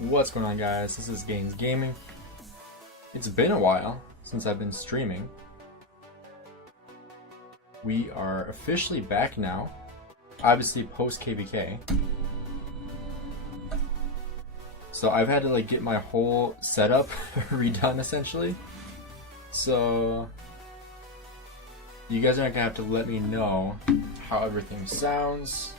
What's going on, guys? This is Gainz Gaming. It's been a while since I've been streaming. We are officially back now, obviously post KVK. So I've had to get my whole setup redone essentially. So you guys are gonna have to let me know how everything sounds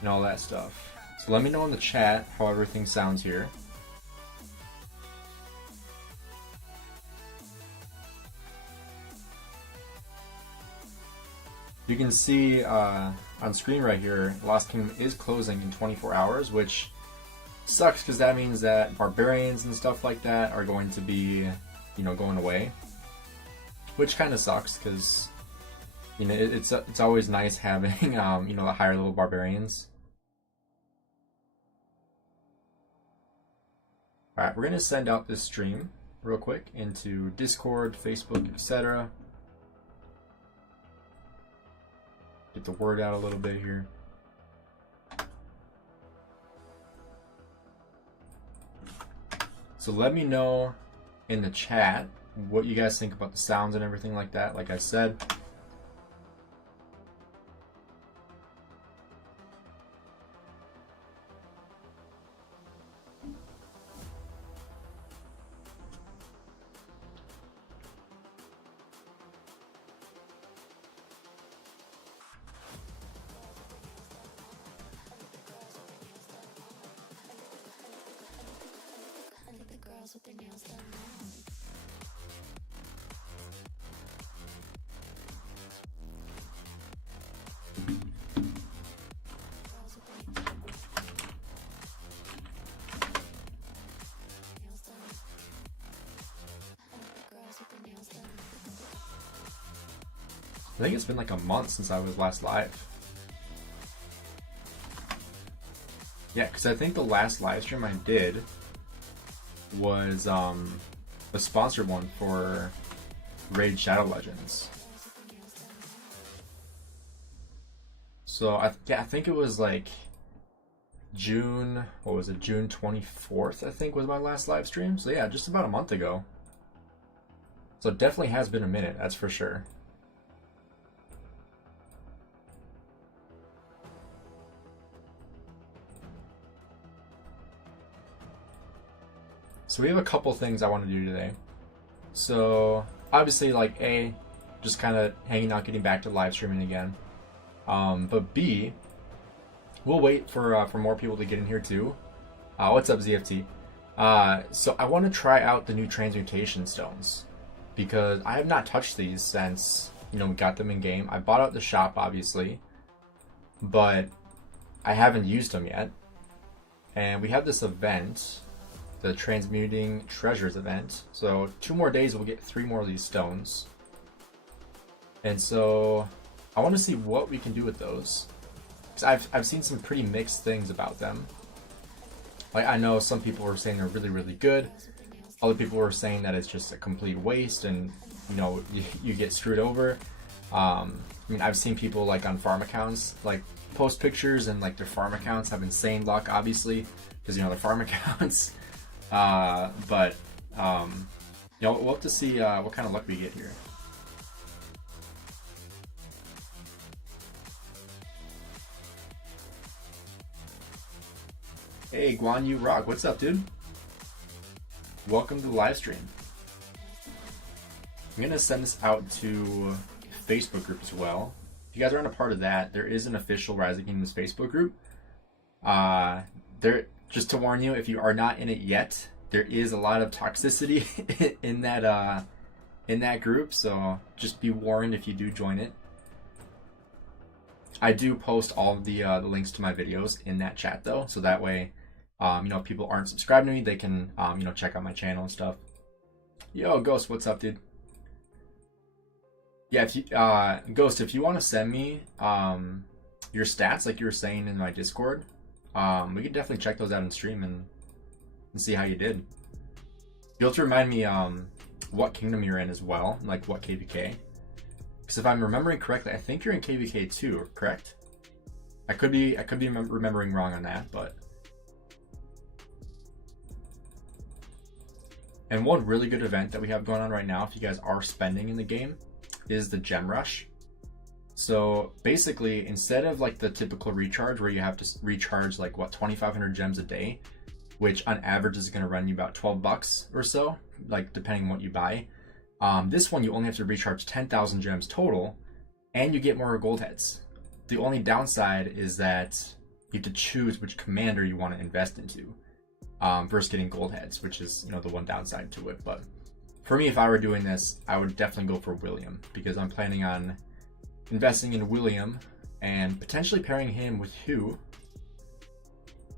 and all that stuff. So let me know in the chat how everything sounds here. You can see on screen right here, Lost Kingdom is closing in 24 hours, which sucks because that means that barbarians and stuff like that are going to be, going away. Which kind of sucks because, it's always nice having, the higher level barbarians. Alright, we're going to send out this stream real quick into Discord, Facebook, etc. Get the word out a little bit here. So let me know in the chat what you guys think about the sounds and everything like that. Like I said, with their nails done. I think it's been like a month since I was last live. Yeah, because I think the last live stream I did was a sponsored one for Raid Shadow Legends. So I think it was like June, what was it, June 24th I think was my last live stream. So yeah, just about a month ago. So it definitely has been a minute, that's for sure. So we have a couple things I want to do today. So obviously, just kind of hanging out, getting back to live streaming again. But B, we'll wait for more people to get in here too. What's up, ZFT? So I want to try out the new Transmutation stones because I have not touched these since we got them in game. I bought out the shop obviously, but I haven't used them yet. And we have this event, the Transmuting Treasures event. So 2 more days we'll get 3 more of these stones. And so I want to see what we can do with those. Because I've seen some pretty mixed things about them. Like, I know some people were saying they're really, really good. Other people were saying that it's just a complete waste and, you get screwed over. I mean, I've seen people on farm accounts, post pictures and their farm accounts have insane luck, obviously, because, they're farm accounts. But we'll have to see what kind of luck we get here. Hey, Guan Yu Rock, what's up, dude? Welcome to the live stream. I'm gonna send this out to Facebook group as well. If you guys aren't a part of that, there is an official Rising Kingdoms Facebook group. Just to warn you, if you are not in it yet, there is a lot of toxicity in that group, so just be warned if you do join it. I do post all of the links to my videos in that chat though, so that way, if people aren't subscribed to me, they can check out my channel and stuff. Yo, Ghost, what's up, dude? Yeah, if you Ghost, if you want to send me your stats like you were saying in my Discord, we can definitely check those out in stream and see how you did. You'll have to remind me what kingdom you're in as well, like what KVK. Because if I'm remembering correctly, I think you're in KVK 2, correct? I could be remembering wrong on that, but. And one really good event that we have going on right now, if you guys are spending in the game, is the Gem Rush. So basically, instead of like the typical recharge where you have to recharge like what 2,500 gems a day, which on average is going to run you about $12 or so, like depending on what you buy. This one you only have to recharge 10,000 gems total, and you get more gold heads. The only downside is that you have to choose which commander you want to invest into versus getting gold heads, which is, you know, the one downside to it. But for me, if I were doing this, I would definitely go for William, because I'm planning on investing in William and potentially pairing him with Hugh,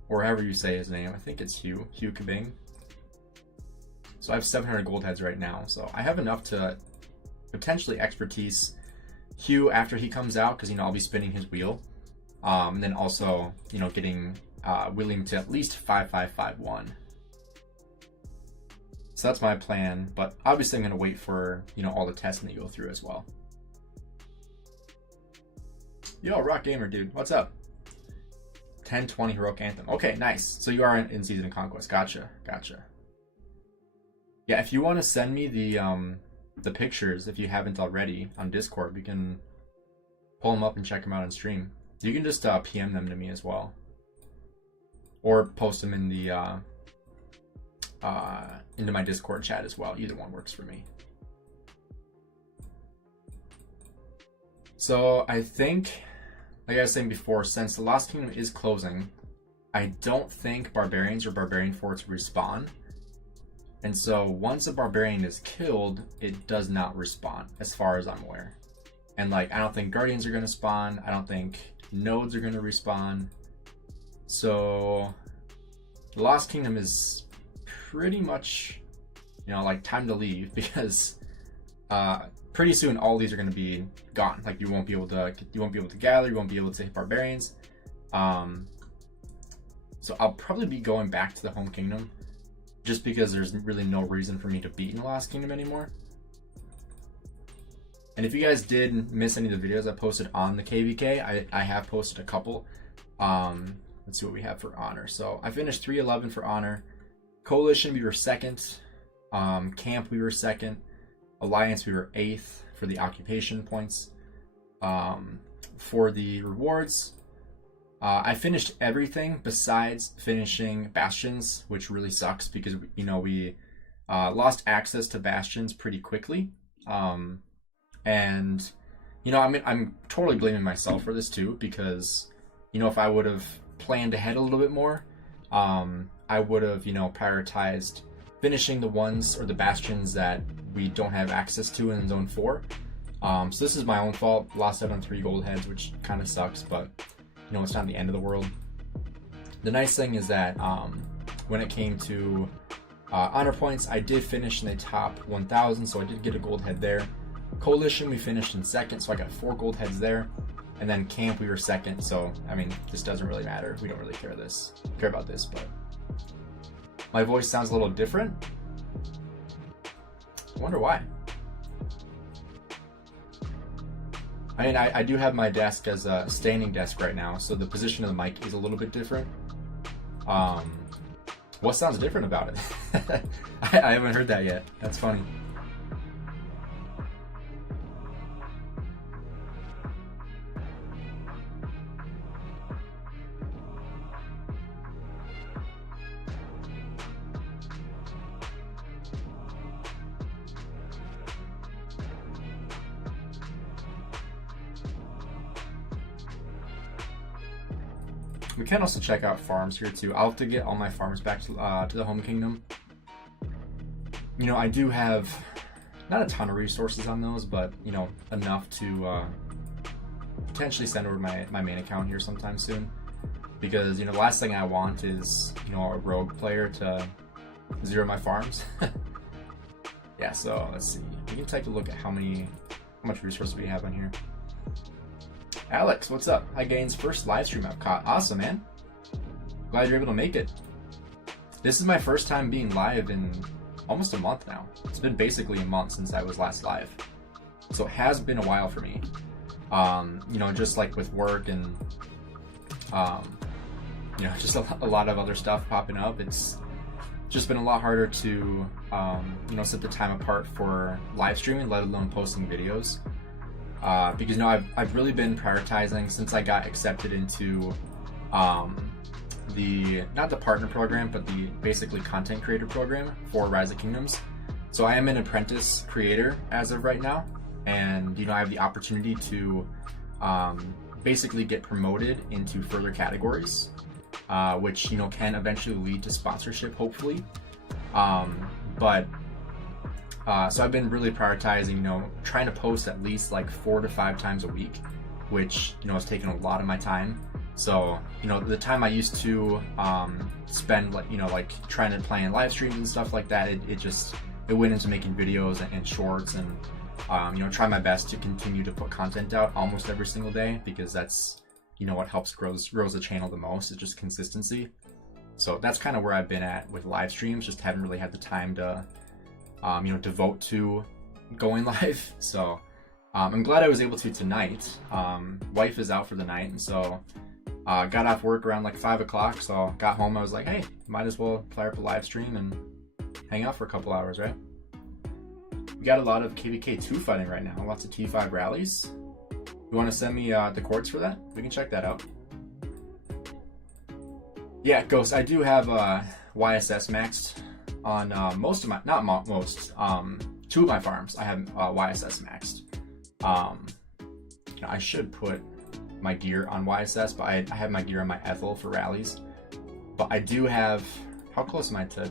or however you say his name. I think it's Hugh Kabing. So I have 700 gold heads right now, so I have enough to potentially expertise Hugh after he comes out, because, you know, I'll be spinning his wheel, and then also, you know, getting William to at least 5551. So that's my plan, but obviously I'm going to wait for, you know, all the testing to go through as well. Yo, Rock Gamer dude, what's up? 1020 Heroic Anthem. Okay, nice. So you are in Season of Conquest. Gotcha. Yeah, if you want to send me the pictures, if you haven't already, on Discord, we can pull them up and check them out on stream. You can just PM them to me as well, or post them in the into my Discord chat as well. Either one works for me. So I think, like I was saying before, since the Lost Kingdom is closing, I don't think barbarians or barbarian forts respawn. And so once a barbarian is killed, it does not respawn, as far as I'm aware. And like, I don't think guardians are going to spawn. I don't think nodes are going to respawn. So the Lost Kingdom is pretty much, you know, like time to leave, because pretty soon all these are going to be gone. Like you won't be able to gather, you won't be able to hit barbarians. So I'll probably be going back to the home kingdom, just because there's really no reason for me to be in the Lost Kingdom anymore. And if you guys did miss any of the videos I posted on the KVK, I have posted a couple. Let's see what we have for honor. So I finished 311 for honor. Coalition, we were second. Camp, we were second. Alliance, we were 8th for the occupation points. For the rewards, I finished everything besides finishing Bastions, which really sucks, because, you know, we lost access to Bastions pretty quickly. And, you know, I'm totally blaming myself for this too, because, you know, if I would have planned ahead a little bit more, I would have, you know, prioritized finishing the ones or the Bastions that we don't have access to in Zone 4. So this is my own fault. Lost out on 3 gold heads, which kind of sucks, but, you know, it's not the end of the world. The nice thing is that when it came to honor points, I did finish in the top 1,000, so I did get a gold head there. Coalition, we finished in second, so I got 4 gold heads there. And then camp, we were second, so, I mean, this doesn't really matter. We don't really care about this, but my voice sounds a little different. I wonder why. I mean, I do have my desk as a standing desk right now, so the position of the mic is a little bit different. What sounds different about it? I haven't heard that yet. That's funny. We can also check out farms here too. I'll have to get all my farms back to the home kingdom. You know, I do have not a ton of resources on those, but, you know, enough to potentially send over my main account here sometime soon. Because, you know, the last thing I want is, you know, a rogue player to zero my farms. Yeah, so let's see. We can take a look at how much resources we have on here. Alex, what's up? Hi, Gainz. First live stream I've caught. Awesome, man. Glad you're able to make it. This is my first time being live in almost a month now. It's been basically a month since I was last live. So it has been a while for me. You know, just like with work and you know, just a lot of other stuff popping up. It's just been a lot harder to, you know, set the time apart for live streaming, let alone posting videos. Because, you know, I've really been prioritizing since I got accepted into not the partner program, but the basically content creator program for Rise of Kingdoms. So I am an apprentice creator as of right now, and, you know, I have the opportunity to basically get promoted into further categories, which, you know, can eventually lead to sponsorship, hopefully. So I've been really prioritizing, you know, trying to post at least like 4 to 5 times a week, which, you know, has taken a lot of my time. So, you know, the time I used to spend, like, you know, like trying to plan live streams and stuff like that, it went into making videos and shorts, and you know, try my best to continue to put content out almost every single day, because that's, you know, what helps grows the channel the most, is just consistency. So that's kind of where I've been at with live streams. Just haven't really had the time to you know, devote to going live. So I'm glad I was able to tonight. Wife is out for the night, and so got off work around like 5 o'clock. So got home, I was like, hey, might as well fire up a live stream and hang out for a couple hours, right? We got a lot of KVK 2 fighting right now, lots of T5 rallies. You want to send me the coords for that? We can check that out. Yeah, Ghost, I do have YSS maxed on most of my, not most, 2 of my farms. I have YSS maxed. You know, I should put my gear on YSS, but I have my gear on my Ethel for rallies. But I do have, how close am I to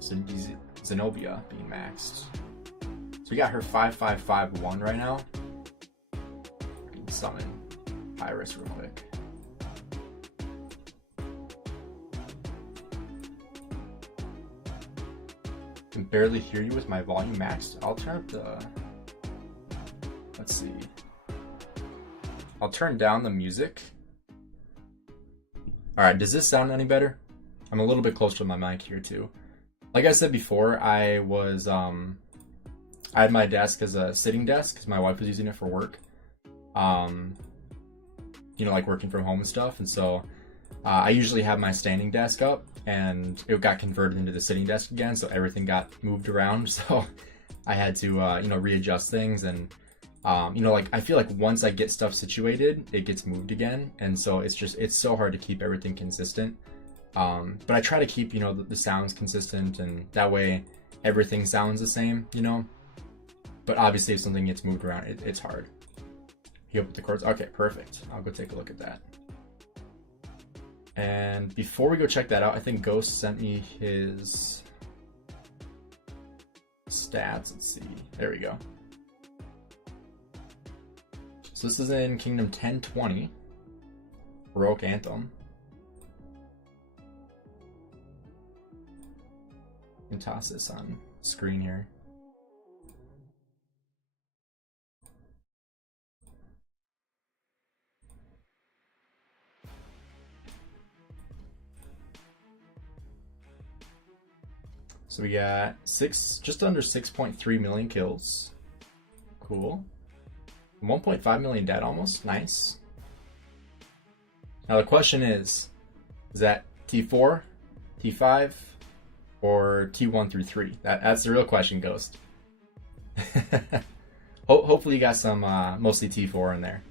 Zenobia being maxed? So we got her 5551 right now. I can summon Iris real quick. I can barely hear you with my volume maxed. I'll turn up the, let's see. I'll turn down the music. All right, does this sound any better? I'm a little bit closer to my mic here too. Like I said before, I had my desk as a sitting desk because my wife was using it for work. You know, like working from home and stuff. And so I usually have my standing desk up, and it got converted into the sitting desk again, so everything got moved around. So I had to you know, readjust things, and you know, like I feel like once I get stuff situated, it gets moved again, and so it's so hard to keep everything consistent. But I try to keep, you know, the sounds consistent, and that way everything sounds the same, you know. But obviously if something gets moved around, it's hard. He opened the chords. Okay, perfect. I'll go take a look at that. And before we go check that out, I think Ghost sent me his stats. Let's see. There we go. So this is in Kingdom 1020. Heroic Anthem. You can toss this on screen here. So we got just under 6.3 million kills. Cool. 1.5 million dead almost. Nice. Now the question is that T4, T5, or T1 through 3? That's the real question, Ghost. Hopefully you got some mostly T4 in there.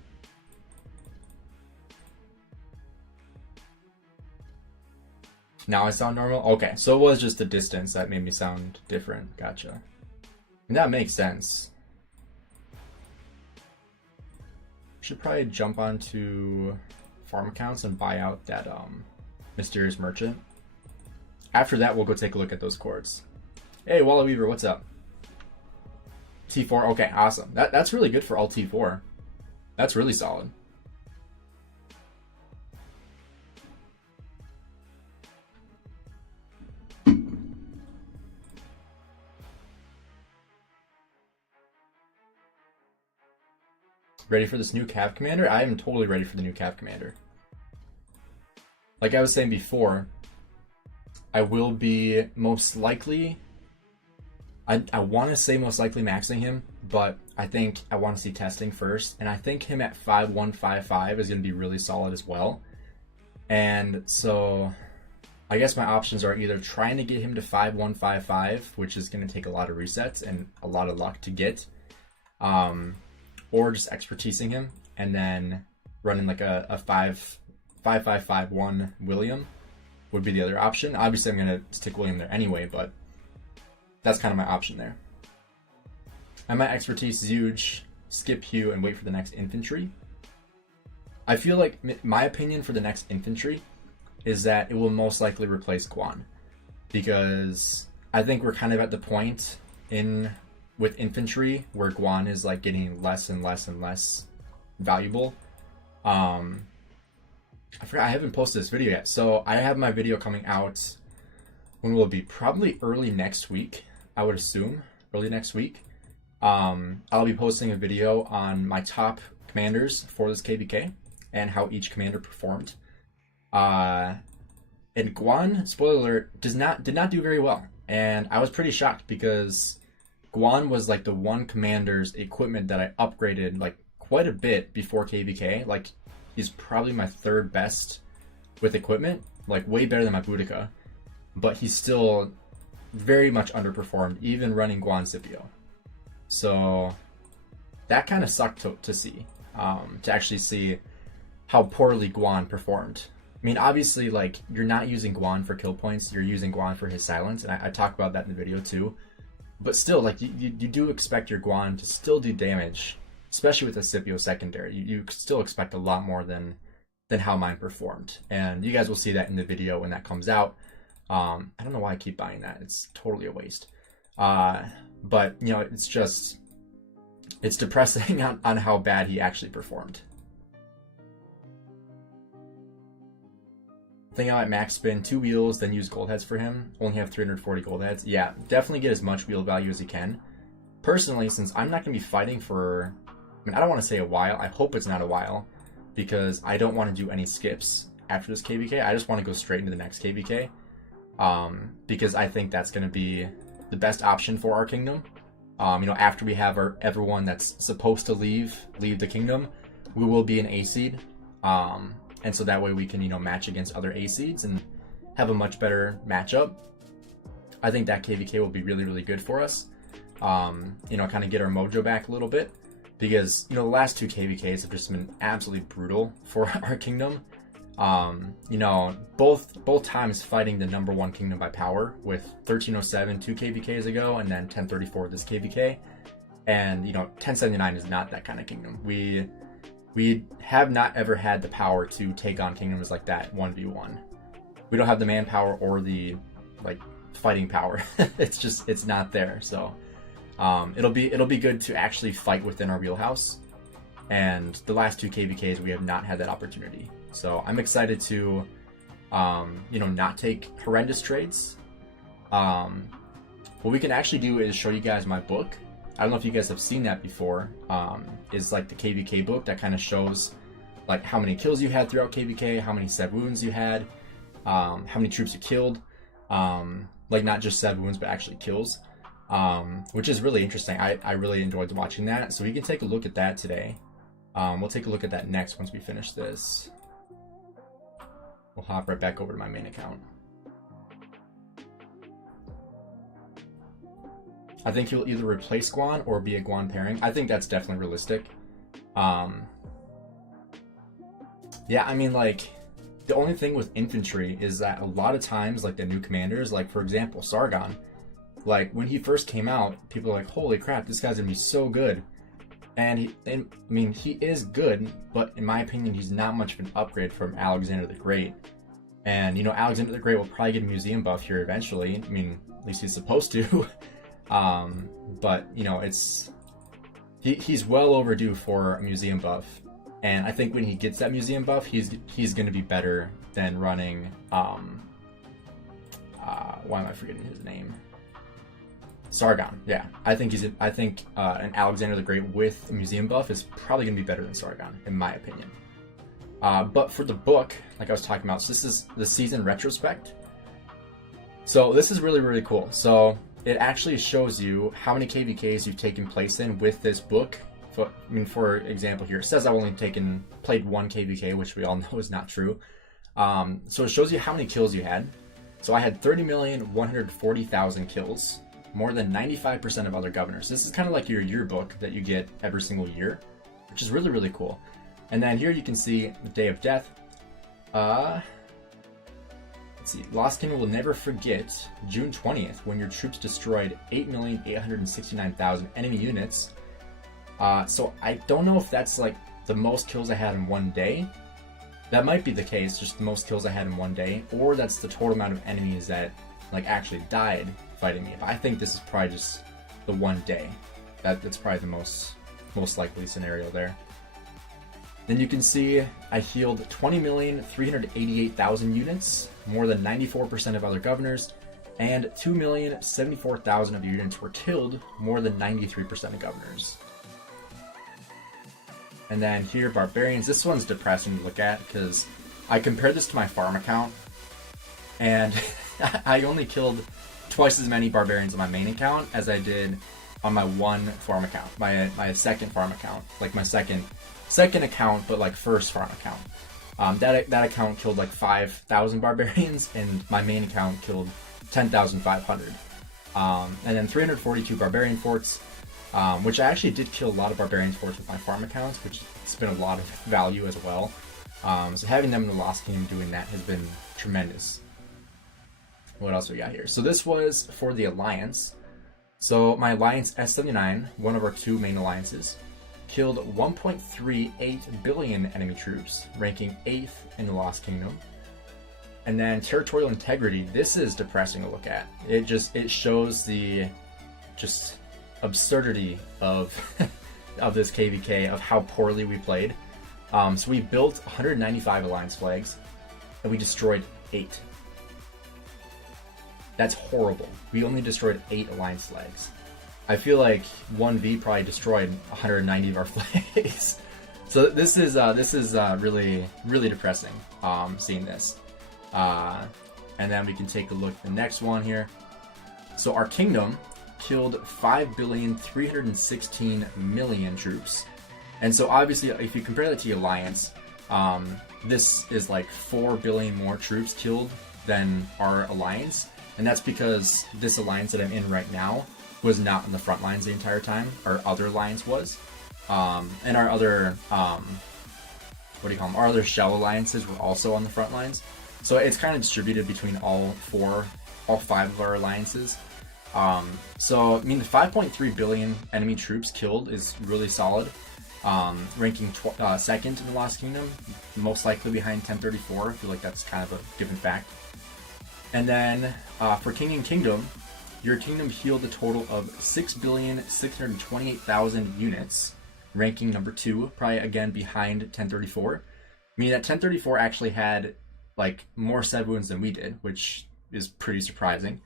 Now I sound normal? Okay, so it was just the distance that made me sound different. Gotcha. And that makes sense. Should probably jump onto farm accounts and buy out that mysterious merchant. After that, we'll go take a look at those chords. Hey, Walla Weaver, what's up? T4, okay, awesome. That's really good for all T4. That's really solid. Ready for this new Cav Commander? I am totally ready for the new Cav Commander. Like I was saying before, I will be most likely, I want to say most likely maxing him, but I think I want to see testing first, and I think him at 5155 is going to be really solid as well. And so I guess my options are either trying to get him to 5155, which is going to take a lot of resets and a lot of luck to get, or just expertising him and then running like a 5551 William would be the other option. Obviously, I'm going to stick William there anyway, but that's kind of my option there. I might expertise Huge, skip Hugh, and wait for the next infantry. I feel like my opinion for the next infantry is that it will most likely replace Guan, because I think we're kind of at the point with infantry where Guan is like getting less and less and less valuable. I forgot, I haven't posted this video yet, so I have my video coming out. When will it be? Probably early next week, I would assume early next week. I'll be posting a video on my top commanders for this KVK and how each commander performed. And Guan, spoiler alert, did not do very well, and I was pretty shocked because Guan was like the one commander's equipment that I upgraded like quite a bit before KVK. Like, he's probably my third best with equipment, like way better than my Boudica, but he's still very much underperformed even running Guan Scipio. So that kind of sucked to see, to actually see how poorly Guan performed. I mean, obviously, like, you're not using Guan for kill points, you're using Guan for his silence, and I talk about that in the video too. But still, like, you do expect your Guan to still do damage, especially with a Scipio secondary. You still expect a lot more than how mine performed. And you guys will see that in the video when that comes out. I don't know why I keep buying that. It's totally a waste. But, you know, it's depressing on how bad he actually performed. I think I might max spin 2 wheels, then use gold heads for him. Only have 340 gold heads. Yeah, definitely get as much wheel value as you can. Personally, since I'm not going to be fighting for, I mean, I don't want to say a while. I hope it's not a while, because I don't want to do any skips after this KVK. I just want to go straight into the next KVK, because I think that's going to be the best option for our kingdom. You know, after we have everyone that's supposed to leave the kingdom, we will be an A seed. And so that way we can, you know, match against other A seeds and have a much better matchup. I think that KVK will be really, really good for us. You know, kind of get our mojo back a little bit, because, you know, the last 2 KVKs have just been absolutely brutal for our kingdom. You know, both times fighting the #1 kingdom by power, with 1307 2 KVKs ago and then 1034 this KVK. And, you know, 1079 is not that kind of kingdom. We have not ever had the power to take on kingdoms like that 1v1. We don't have the manpower or the, like, fighting power. it's not there. So it'll be good to actually fight within our wheelhouse. And the last 2 KVKs we have not had that opportunity. So I'm excited to you know, not take horrendous trades. What we can actually do is show you guys my book. I don't know if you guys have seen that before. Is like the KVK book that kind of shows like how many kills you had throughout KVK, how many Sev wounds you had, how many troops you killed, like not just Sev wounds but actually kills, which is really interesting. I really enjoyed watching that, so we can take a look at that today. We'll take a look at that next once we finish this. We'll hop right back over to my main account. I think he'll either replace Guan or be a Guan pairing. I think that's definitely realistic. Yeah, I mean, like, the only thing with infantry is that a lot of times, like, the new commanders, like, for example, Sargon, like, when he first came out, people are like, holy crap, this guy's gonna be so good. And I mean, he is good, but in my opinion, he's not much of an upgrade from Alexander the Great. And, you know, Alexander the Great will probably get a museum buff here eventually. I mean, at least he's supposed to. But, you know, he's well overdue for a museum buff. And I think when he gets that museum buff, he's going to be better than running, why am I forgetting his name? Sargon. Yeah, I think an Alexander the Great with a museum buff is probably going to be better than Sargon, in my opinion. But for the book, like I was talking about, so this is the season retrospect. So this is really, really cool. So it actually shows you how many KVKs you've taken place in with this book. For example, here it says I've only played 1 KVK, which we all know is not true. So it shows you how many kills you had. So I had 30,140,000 kills, more than 95% of other governors. This is kind of like your yearbook that you get every single year, which is really, really cool. And then here you can see the day of death. Let's see, Lost Kingdom will never forget June 20th when your troops destroyed 8,869,000 enemy units. So I don't know if that's like the most kills I had in one day. That might be the case, just the most kills I had in one day, or that's the total amount of enemies that like actually died fighting me. But I think this is probably just the one day. That's probably the most likely scenario there. Then you can see I healed 20,388,000 units, more than 94% of other governors, and 2,074,000 of the units were killed, more than 93% of governors. And then here, Barbarians. This one's depressing to look at because I compared this to my farm account, and I only killed twice as many Barbarians on my main account as I did on my one farm account, my second farm account, like my second account, but like first farm account. That account killed like 5,000 Barbarians, and my main account killed 10,500. And then 342 Barbarian forts. Which I actually did kill a lot of Barbarian forts with my farm accounts, which has been a lot of value as well. So having them in the Lost Kingdom doing that has been tremendous. What else we got here? So this was for the Alliance. So my Alliance S79, one of our two main alliances, killed 1.38 billion enemy troops, ranking 8th in the Lost Kingdom. And then Territorial Integrity, this is depressing to look at. It shows the just absurdity of this KVK, of how poorly we played. So we built 195 alliance flags and we destroyed 8. That's horrible. We only destroyed 8 alliance flags. I feel like 1V probably destroyed 190 of our flags. So this is really, really depressing, seeing this. And then we can take a look at the next one here. So our kingdom killed 5,316,000,000 troops. And so obviously, if you compare that to the Alliance, this is like 4 billion more troops killed than our Alliance. And that's because this Alliance that I'm in right now was not in the front lines the entire time. Our other Alliance was. And our other, what do you call them? Our other shell alliances were also on the front lines. So it's kind of distributed between all 5 of our alliances. So, I mean, the 5.3 billion enemy troops killed is really solid, ranking second in the Lost Kingdom, most likely behind 1034. I feel like that's kind of a given fact. And then for King and Kingdom, your kingdom healed a total of 6,628,000 units, ranking number 2, probably again behind 1034. Meaning that 1034 actually had like more seb wounds than we did, which is pretty surprising.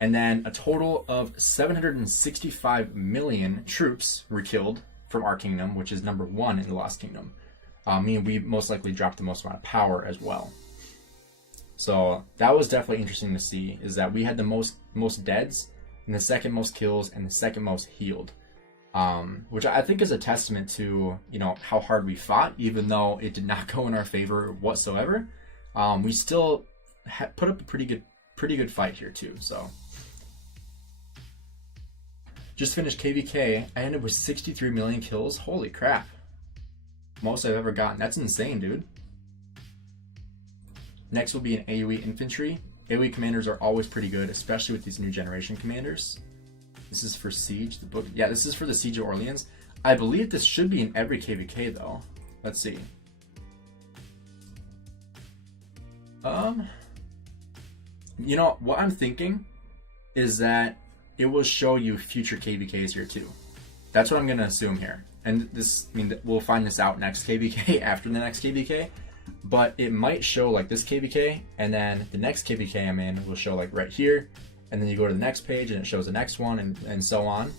And then a total of 765 million troops were killed from our kingdom, which is number 1 in the Lost Kingdom. Meaning we most likely dropped the most amount of power as well. So that was definitely interesting to see, is that we had the most deads, and the second most kills, and the second most healed. Which I think is a testament to, you know, how hard we fought, even though it did not go in our favor whatsoever. We still put up a pretty good fight here too, so. Just finished KVK. I ended with 63 million kills. Holy crap. Most I've ever gotten. That's insane, dude. Next will be an AoE infantry. AoE commanders are always pretty good, especially with these new generation commanders. This is for Siege, the book. Yeah, this is for the Siege of Orleans. I believe this should be in every KVK though. Let's see. You know, what I'm thinking is that it will show you future KVKs here too. That's what I'm going to assume here. And this, I mean, we'll find this out next KVK after the next KVK, but it might show like this KVK, and then the next KVK I'm in will show like right here, and then you go to the next page and it shows the next one, and so on,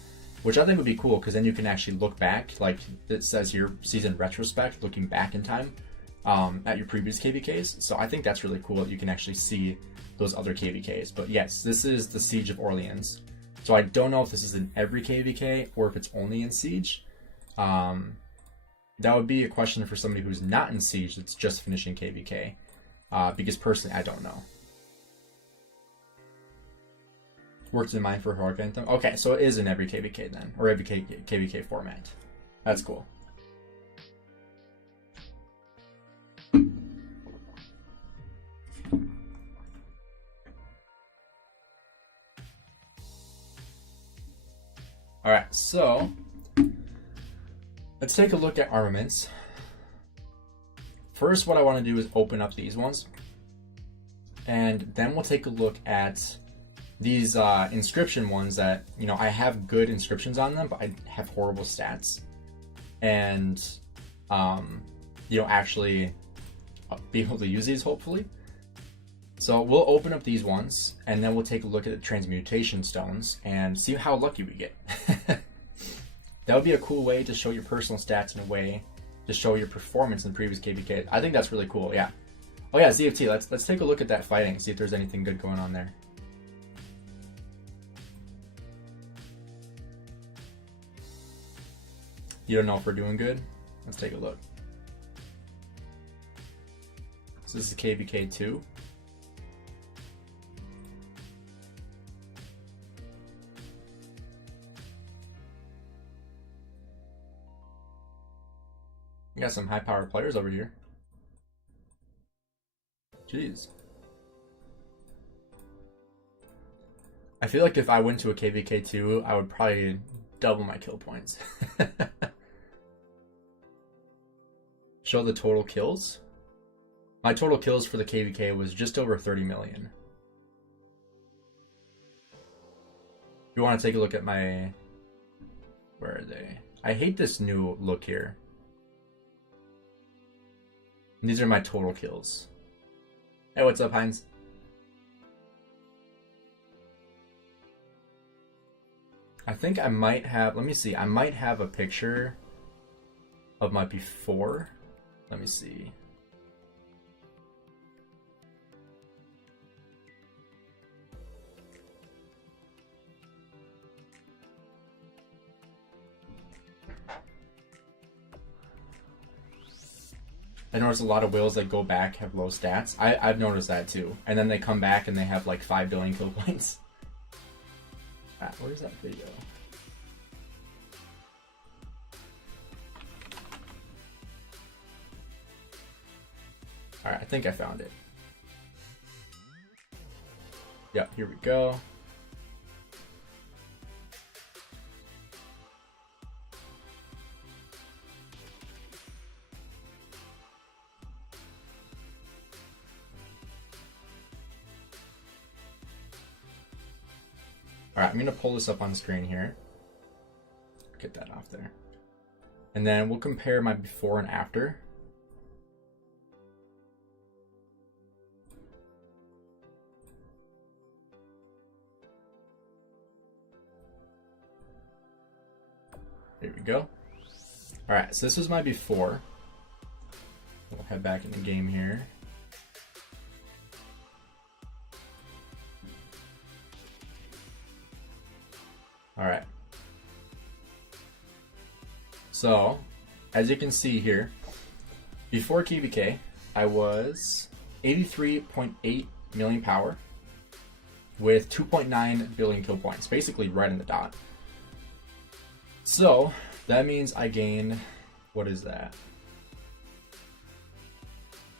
which I think would be cool, because then you can actually look back, like it says here, season retrospect, looking back in time at your previous KVKs. So I think that's really cool that you can actually see those other KVKs. But yes, this is the Siege of Orleans. So I don't know if this is in every KVK or if it's only in Siege. That would be a question for somebody who's not in Siege that's just finishing KVK. because personally, I don't know. Worked in mind for heroic anthem. Okay, so it is in every KVK then, or every KVK format. That's cool. Alright, so let's take a look at armaments. First, what I want to do is open up these ones. And then we'll take a look at these inscription ones that, you know, I have good inscriptions on them, but I have horrible stats. And, you know, actually be able to use these, hopefully. So we'll open up these ones, and then we'll take a look at the Transmutation stones and see how lucky we get. That would be a cool way to show your personal stats in a way to show your performance in previous KVK. I think that's really cool, yeah. Oh yeah, ZFT, let's take a look at that fighting and see if there's anything good going on there. You don't know if we're doing good? Let's take a look. So this is KVK 2. We got some high power players over here. Jeez. I feel like if I went to a KVK 2, I would probably double my kill points. Show the total kills. My total kills for the KVK was just over 30 million. If you want to take a look at my... Where are they? I hate this new look here. And these are my total kills. Hey, what's up, Heinz? I think I might have... Let me see. I might have a picture of my before. Let me see. I noticed a lot of whales that go back have low stats. I've noticed that too. And then they come back and they have like 5 billion kill points. Ah, where's that video? Alright, I think I found it. Yep, here we go. Alright, I'm going to pull this up on screen here. Get that off there. And then we'll compare my before and after. There we go. Alright, so this was my before. We'll head back in the game here. Alright. So, as you can see here, before KVK, I was 83.8 million power with 2.9 billion kill points, basically right in the dot. So, that means I gained, what is that?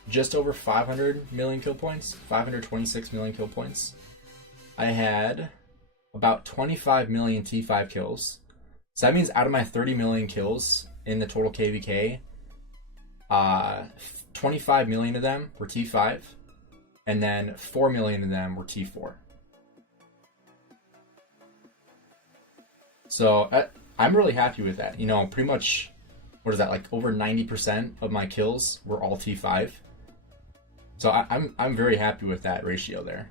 Just over 500 million kill points, 526 million kill points. I had about 25 million T5 kills. So that means out of my 30 million kills in the total KVK, 25 million of them were T5, and then 4 million of them were T4. So I'm really happy with that. You know, pretty much, what is that, like over 90% of my kills were all T5. So I'm very happy with that ratio there.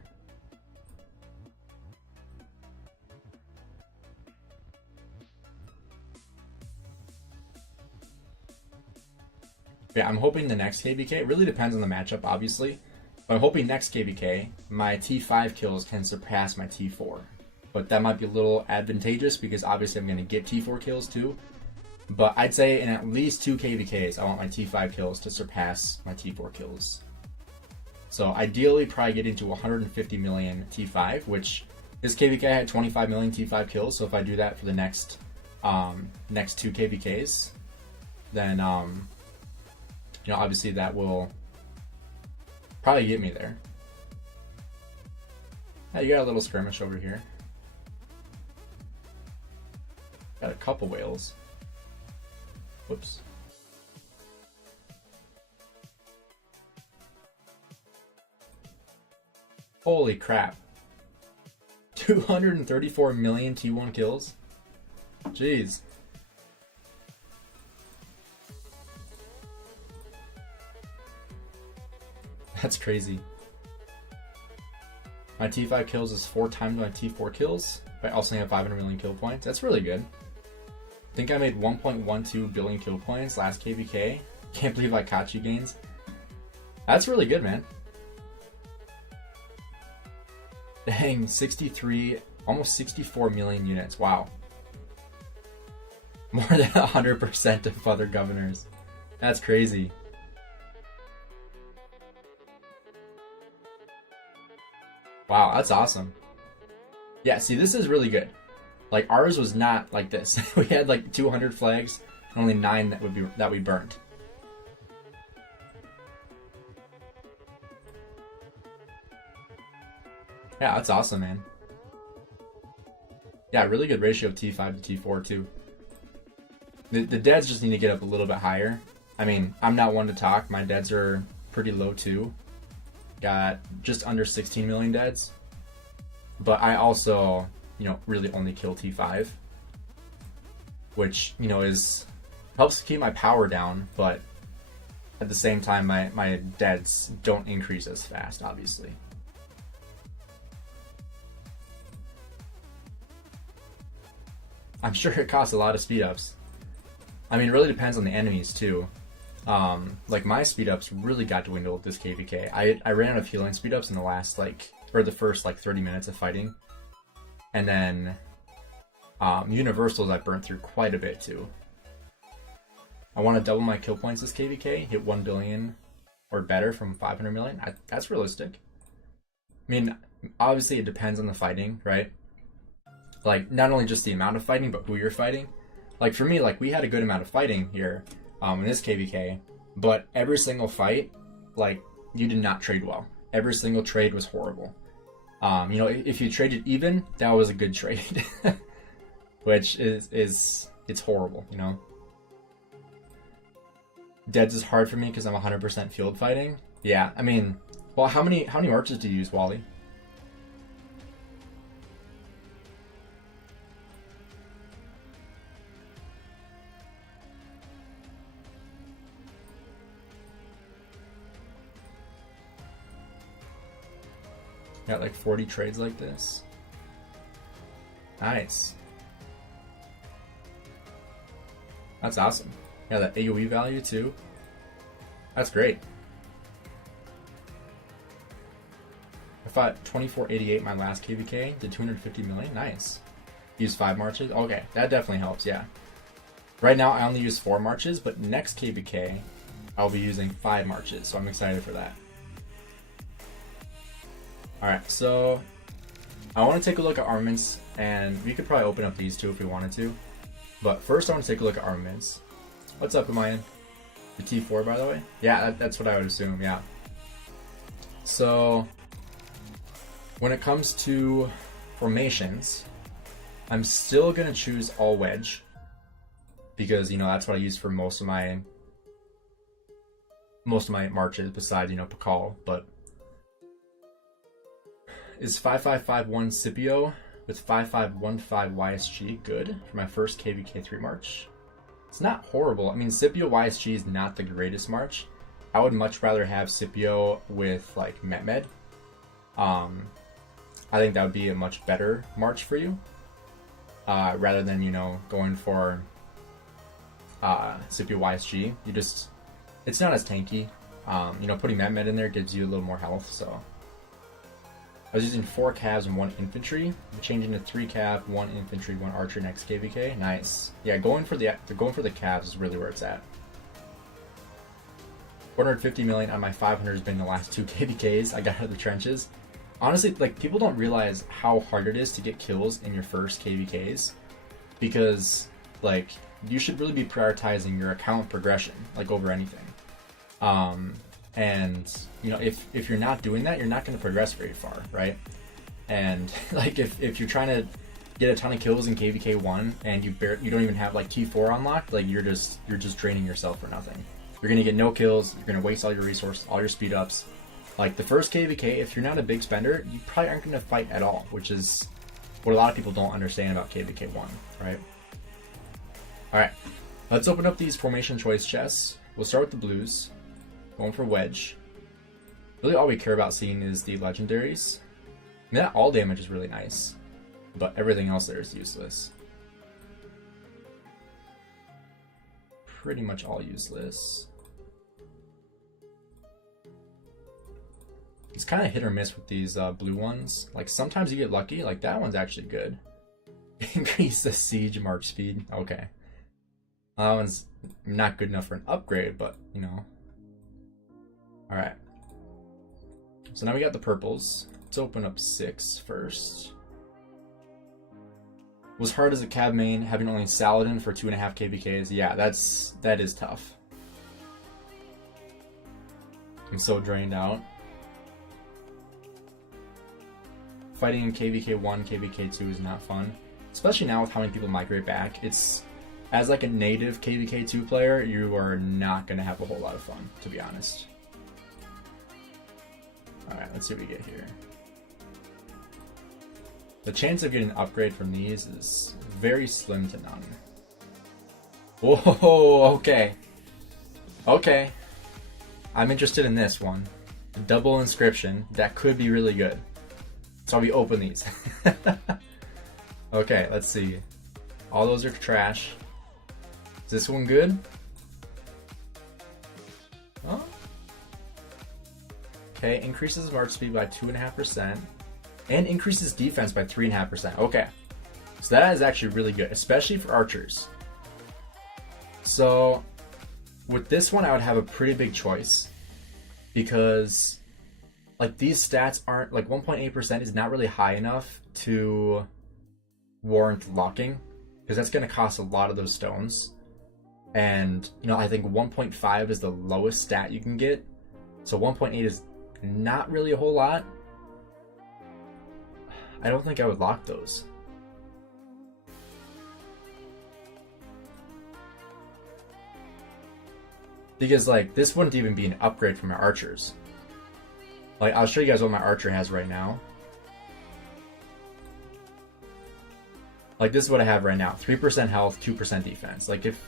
Yeah, I'm hoping the next KVK, it really depends on the matchup, obviously, but I'm hoping next KVK, my T5 kills can surpass my T4. But that might be a little advantageous because obviously I'm going to get T4 kills too. But I'd say in at least 2 KVKs, I want my T5 kills to surpass my T4 kills. So ideally, probably getting to 150 million T5, which this KVK had 25 million T5 kills. So if I do that for the next two KVKs, then you know, obviously that will probably get me there. Yeah, you got a little skirmish over here. Got a couple whales. Whoops. Holy crap. 234 million T1 kills? Jeez. That's crazy. My T5 kills is 4 times my T4 kills, but I also have 500 million kill points. That's really good. I think I made 1.12 billion kill points last KVK. Can't believe I caught you, Gainz. That's really good, man. Dang, 63, almost 64 million units. Wow. More than 100% of other governors. That's crazy. Wow, that's awesome. Yeah, see, this is really good. Like, ours was not like this. We had like 200 flags, and only 9 that we burned. Yeah, that's awesome, man. Yeah, really good ratio of T5 to T4 too. The deads just need to get up a little bit higher. I mean, I'm not one to talk. My deads are pretty low too. Got just under 16 million deads. But I also, you know, really only kill T5. Which, you know, helps keep my power down, but at the same time my deads don't increase as fast, obviously. I'm sure it costs a lot of speed ups. I mean, it really depends on the enemies too. Like my speed ups really got dwindled this KVK. I ran out of healing speed ups in the last the first 30 minutes of fighting, and then universals I burnt through quite a bit too. I want to double my kill points this KVK, hit 1 billion or better from 500 million. That's realistic. I mean, obviously it depends on the fighting, right? Like, not only just the amount of fighting, but who you're fighting. Like, for me, like, we had a good amount of fighting here in this KVK, but every single fight, like, you did not trade well. Every single trade was horrible. You know, if you traded even, that was a good trade. Which is it's horrible, you know? Deads is hard for me because I'm 100% field fighting. Yeah, I mean, well, how many marches do you use, Wally? Got like 40 trades like this. Nice. That's awesome. Yeah, that AoE value too. That's great. I fought 2488 my last KVK, did 250 million. Nice. Use 5 marches. Okay, that definitely helps, yeah. Right now I only use 4 marches, but next KVK I'll be using 5 marches, so I'm excited for that. Alright, so I want to take a look at armaments, and we could probably open up these two if we wanted to. But first I want to take a look at armaments. What's up, Amayan? The T4, by the way? Yeah, that's what I would assume, yeah. So, when it comes to formations, I'm still going to choose all wedge. Because, you know, that's what I use for most of my marches, besides, you know, Pakal, but is 5551 Scipio with 5515 YSG good for my first KVK3 march? It's not horrible. I mean, Scipio YSG is not the greatest march. I would much rather have Scipio with like Mehmed. I think that would be a much better march for you, rather than, you know, going for Scipio YSG. It's not as tanky. You know, putting Mehmed in there gives you a little more health, so. I was using 4 cavs and 1 infantry. I'm changing to 3 cav, 1 infantry, 1 archer next KVK. Nice. Yeah, going for the cavs is really where it's at. 450 million on my 500 has been the last 2 KVKs I got out of the trenches. Honestly, like, people don't realize how hard it is to get kills in your first KVKs, because, like, you should really be prioritizing your account progression, like, over anything. And, you know, if you're not doing that, you're not going to progress very far, right? And, like, if you're trying to get a ton of kills in KVK 1 and you don't even have, like, T4 unlocked, like, you're just draining yourself for nothing. You're going to get no kills, you're going to waste all your resources, all your speed ups. Like, the first KVK, if you're not a big spender, you probably aren't going to fight at all, which is what a lot of people don't understand about KVK 1, right? Alright, let's open up these formation choice chests. We'll start with the blues. Going for wedge. Really all we care about seeing is the legendaries. I mean, that all damage is really nice, but everything else there is useless. Pretty much all useless. It's kind of hit or miss with these blue ones. Like, sometimes you get lucky. Like, that one's actually good. Increase the siege march speed. Okay. That one's not good enough for an upgrade, but, you know. Alright. So now we got the purples. Let's open up 6 first. Was hard as a cab main, having only Saladin for 2.5 KVKs. Yeah, that is tough. I'm so drained out. Fighting in KVK 1, KVK 2 is not fun. Especially now with how many people migrate back. It's, as like a native KVK 2 player, you are not going to have a whole lot of fun, to be honest. Alright, let's see what we get here. The chance of getting an upgrade from these is very slim to none. Whoa, okay. Okay. I'm interested in this one. Double inscription. That could be really good. That's how we open these. Okay, let's see. All those are trash. Is this one good? Oh. Okay, increases march speed by 2.5%. And increases defense by 3.5%. Okay. So that is actually really good, especially for archers. So with this one, I would have a pretty big choice. Because, like, these stats aren't, like, 1.8% is not really high enough to warrant locking. Because that's going to cost a lot of those stones. And, you know, I think 1.5 is the lowest stat you can get. So 1.8 is not really a whole lot. I don't think I would lock those. Because, like, this wouldn't even be an upgrade for my archers. Like, I'll show you guys what my archer has right now. Like, this is what I have right now. 3% health, 2% defense. Like, if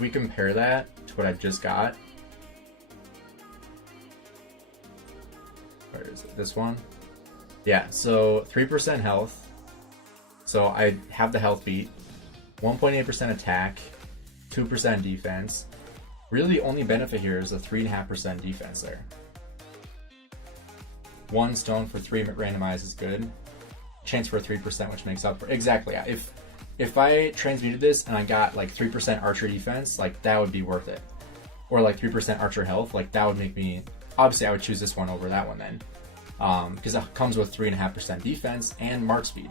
we compare that to what I just got. Where is it? This one? Yeah, so 3% health. So I have the health beat. 1.8% attack. 2% defense. Really, the only benefit here is a 3.5% defense there. 1 stone for 3 randomized is good. Chance for 3%, which makes up for... Exactly, yeah. If I transmuted this and I got, like, 3% archer defense, like, that would be worth it. Or, like, 3% archer health, like, that would make me... Obviously, I would choose this one over that one then. Because it comes with 3.5% defense and march speed.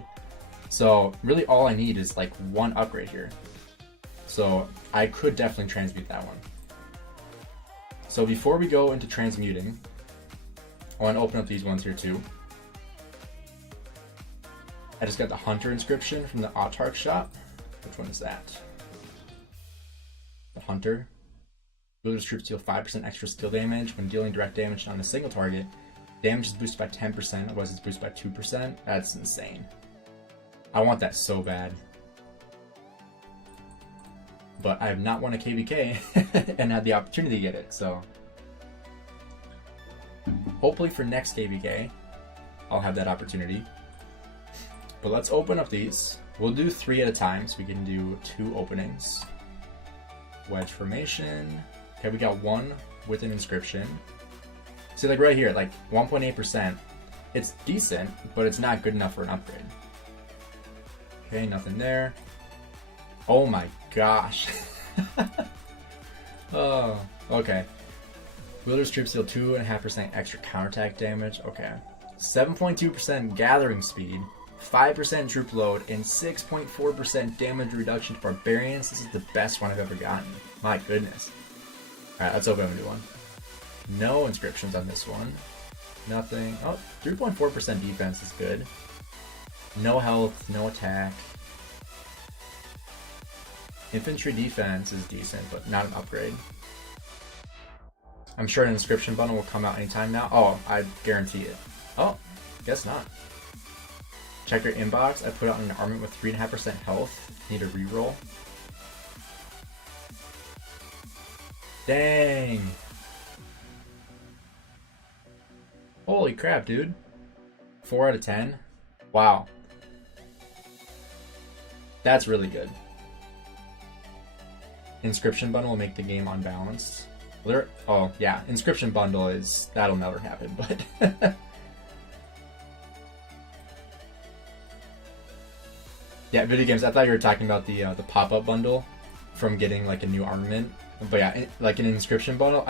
So, really all I need is, like, 1 upgrade here. So, I could definitely transmute that one. So, before we go into transmuting, I want to open up these ones here too. I just got the Hunter inscription from the Autarch shop. Which one is that? The Hunter. Builder's troops deal 5% extra skill damage when dealing direct damage on a single target. Damage is boosted by 10%, otherwise it's boosted by 2%. That's insane. I want that so bad. But I have not won a KVK and had the opportunity to get it, so... Hopefully for next KVK, I'll have that opportunity. But let's open up these. We'll do 3 at a time, so we can do 2 openings. Wedge formation. Okay, we got 1 with an inscription. See, like right here, like 1.8%. It's decent, but it's not good enough for an upgrade. Okay, nothing there. Oh my gosh. Oh, okay. Wielder's troops deal 2.5% extra counterattack damage. Okay. 7.2% gathering speed, 5% troop load, and 6.4% damage reduction to barbarians. This is the best one I've ever gotten. My goodness. Alright, let's open a new one. No inscriptions on this one. Nothing. Oh, 3.4% defense is good. No health, no attack. Infantry defense is decent, but not an upgrade. I'm sure an inscription bundle will come out anytime now. Oh, I guarantee it. Oh, guess not. Check your inbox. I put out an armament with 3.5% health. Need a reroll. Dang. Holy crap, dude. 4 out of 10. Wow. That's really good. Inscription bundle will make the game unbalanced. Oh yeah, inscription bundle is, that'll never happen, but yeah, video games. I thought you were talking about the pop-up bundle from getting like a new armament, but yeah, like an inscription bundle.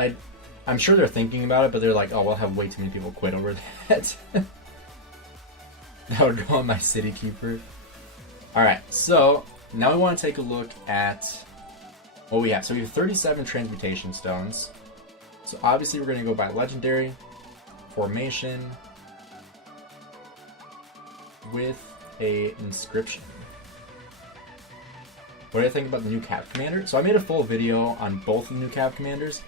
I'm sure they're thinking about it, but they're like, oh, we'll have way too many people quit over that. That would go on my city keeper. All right, so now we want to take a look at what we have. So we have 37 transmutation stones. So obviously we're going to go by legendary, formation, with a inscription. What do I think about the new Cav Commander? So I made a full video on both the new Cav Commanders.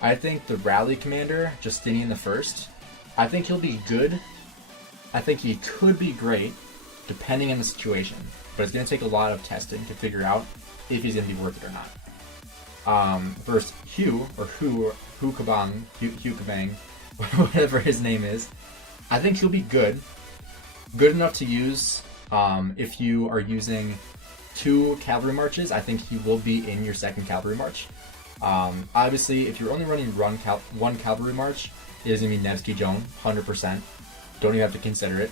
I think the Rally Commander, Justinian the First, I think he'll be good. I think he could be great, depending on the situation. But it's going to take a lot of testing to figure out if he's going to be worth it or not. Versus Hugh, or Hugh Kabang, whatever his name is. I think he'll be good. Good enough to use if you are using 2 cavalry marches. I think he will be in your second cavalry march. Obviously, if you're only running one cavalry march, it is going to be Nevsky Joan, 100%. Don't even have to consider it.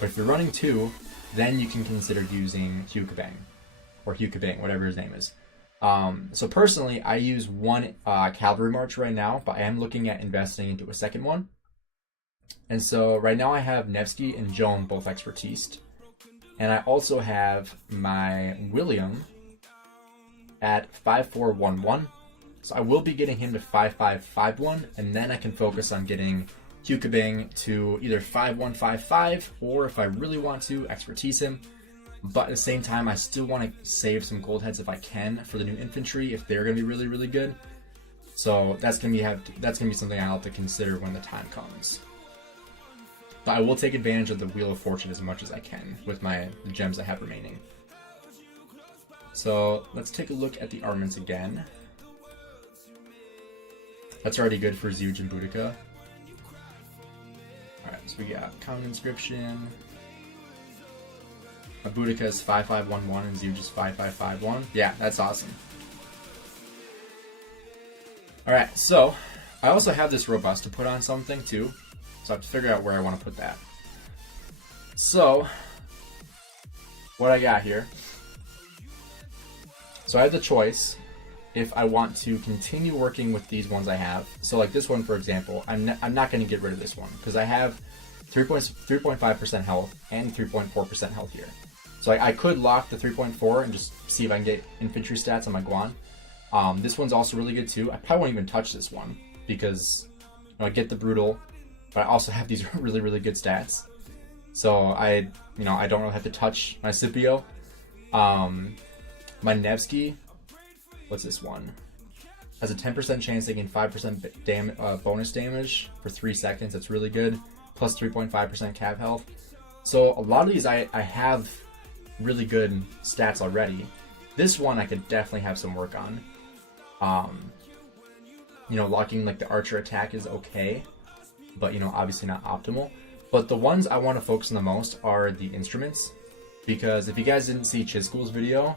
But if you're running 2, then you can consider using Hugh Kabang, or Hugh Kabang, whatever his name is. So personally, I use 1 cavalry march right now, but I am looking at investing into a second one. And so right now I have Nevsky and Joan both expertised. And I also have my William at 5411. So I will be getting him to 5551, and then I can focus on getting Hugh Kabang to either 5155, or if I really want to, expertise him. But at the same time, I still want to save some gold heads if I can for the new infantry, if they're going to be really, really good. So that's going to be something I'll have to consider when the time comes. But I will take advantage of the Wheel of Fortune as much as I can with the gems I have remaining. So let's take a look at the armaments again. That's already good for Zeuge and Boudica. Alright, so we got Common Inscription. Boudica is 5511 and Zeuge is 5551. Yeah, that's awesome. Alright, so I also have this Robust to put on something too. So I have to figure out where I want to put that. So, what I got here. So I have the choice if I want to continue working with these ones I have. So like this one, for example, I'm not going to get rid of this one because I have 3.5% health and 3.4% health here. So I could lock the 3.4 and just see if I can get infantry stats on my Guan. This one's also really good too. I probably won't even touch this one because I get the brutal, but I also have these really, really good stats. So I don't really have to touch my Scipio. My Nevsky, what's this one? Has a 10% chance taking 5% bonus damage for 3 seconds. That's really good. Plus 3.5% cav health. So a lot of these I have really good stats already. This one I could definitely have some work on. Locking like the archer attack is okay, but obviously not optimal. But the ones I want to focus on the most are the instruments, because if you guys didn't see Chisgule's video,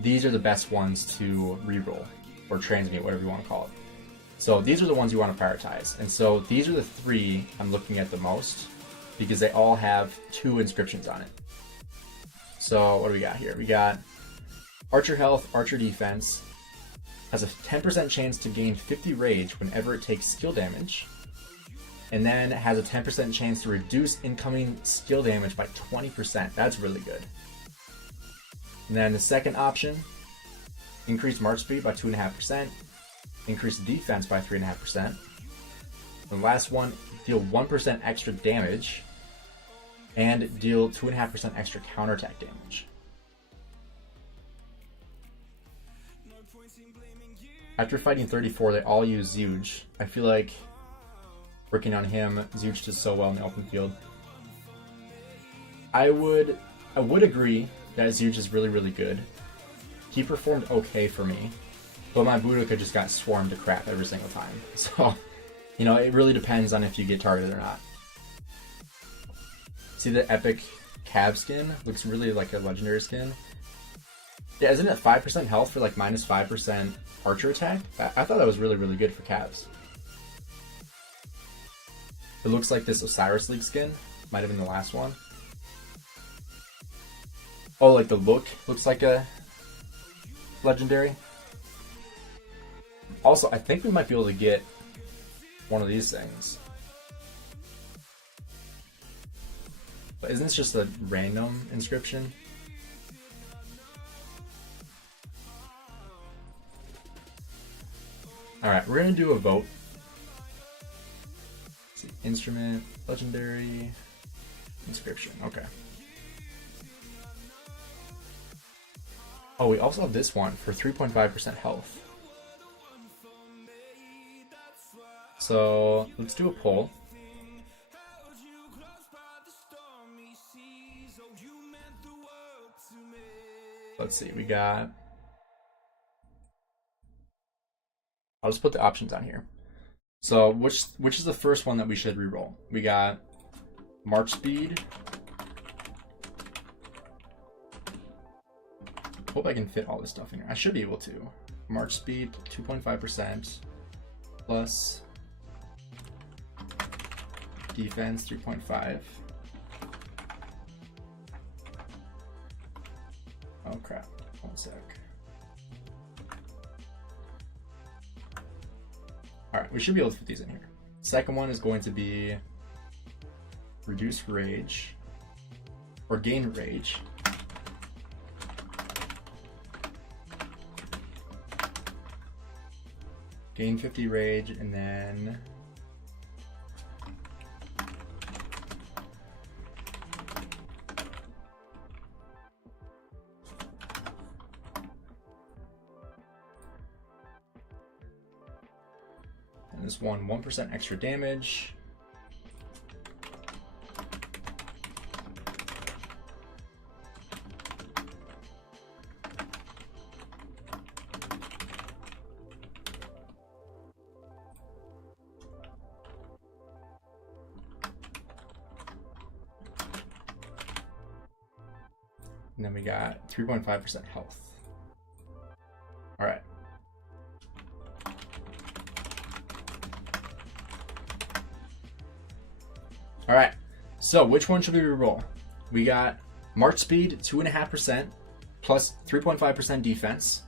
these are the best ones to reroll or transmute, whatever you want to call it. So these are the ones you want to prioritize, and so these are the 3 I'm looking at the most because they all have 2 inscriptions on it. So what do we got here? We got Archer Health, Archer Defense, has a 10% chance to gain 50 rage whenever it takes skill damage, and then has a 10% chance to reduce incoming skill damage by 20%. That's really good. And then the second option, increase march speed by 2.5%, increase defense by 3.5%. The last one, deal 1% extra damage, and deal 2.5% extra counterattack damage. After fighting 34, they all use Zhuge. I feel like working on him, Zhuge does so well in the open field. I would agree that Zhuge is really, really good. He performed okay for me, but my Boudica just got swarmed to crap every single time. So, you know, it really depends on if you get targeted or not. See the epic Cab skin? Looks really like a legendary skin. Yeah, isn't it 5% health for like minus 5% archer attack? I thought that was really, really good for Cabs. It looks like this Osiris League skin. Might have been the last one. Oh, like the look looks like a legendary. Also, I think we might be able to get one of these things. But isn't this just a random inscription? Alright, we're gonna do a vote. Let's see, instrument, legendary, inscription, okay. Oh, we also have this one for 3.5% health. So, let's do a poll. Let's see, we got... I'll just put the options on here. So, which is the first one that we should reroll? We got March Speed. Hope I can fit all this stuff in here. I should be able to. March Speed, 2.5%, plus defense, 3.5. Oh crap, 1 sec. Alright, we should be able to fit these in here. Second one is going to be reduce rage, or gain rage. Gain 50 rage, and then this one, 1% extra damage. And then we got 3.5% health. All right. All right, so which one should we reroll? We got March Speed, 2.5%, plus 3.5% defense.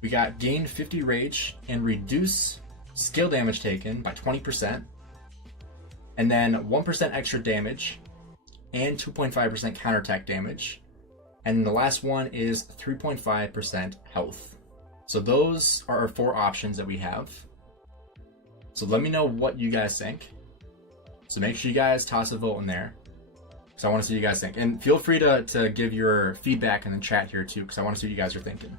We got gain 50 rage and reduce skill damage taken by 20. And then 1% extra damage and 2.5% counterattack damage. And the last one is 3.5% health. So those are our 4 options that we have. So let me know what you guys think. So make sure you guys toss a vote in there, because I want to see what you guys think. And feel free to give your feedback in the chat here too, because I want to see what you guys are thinking.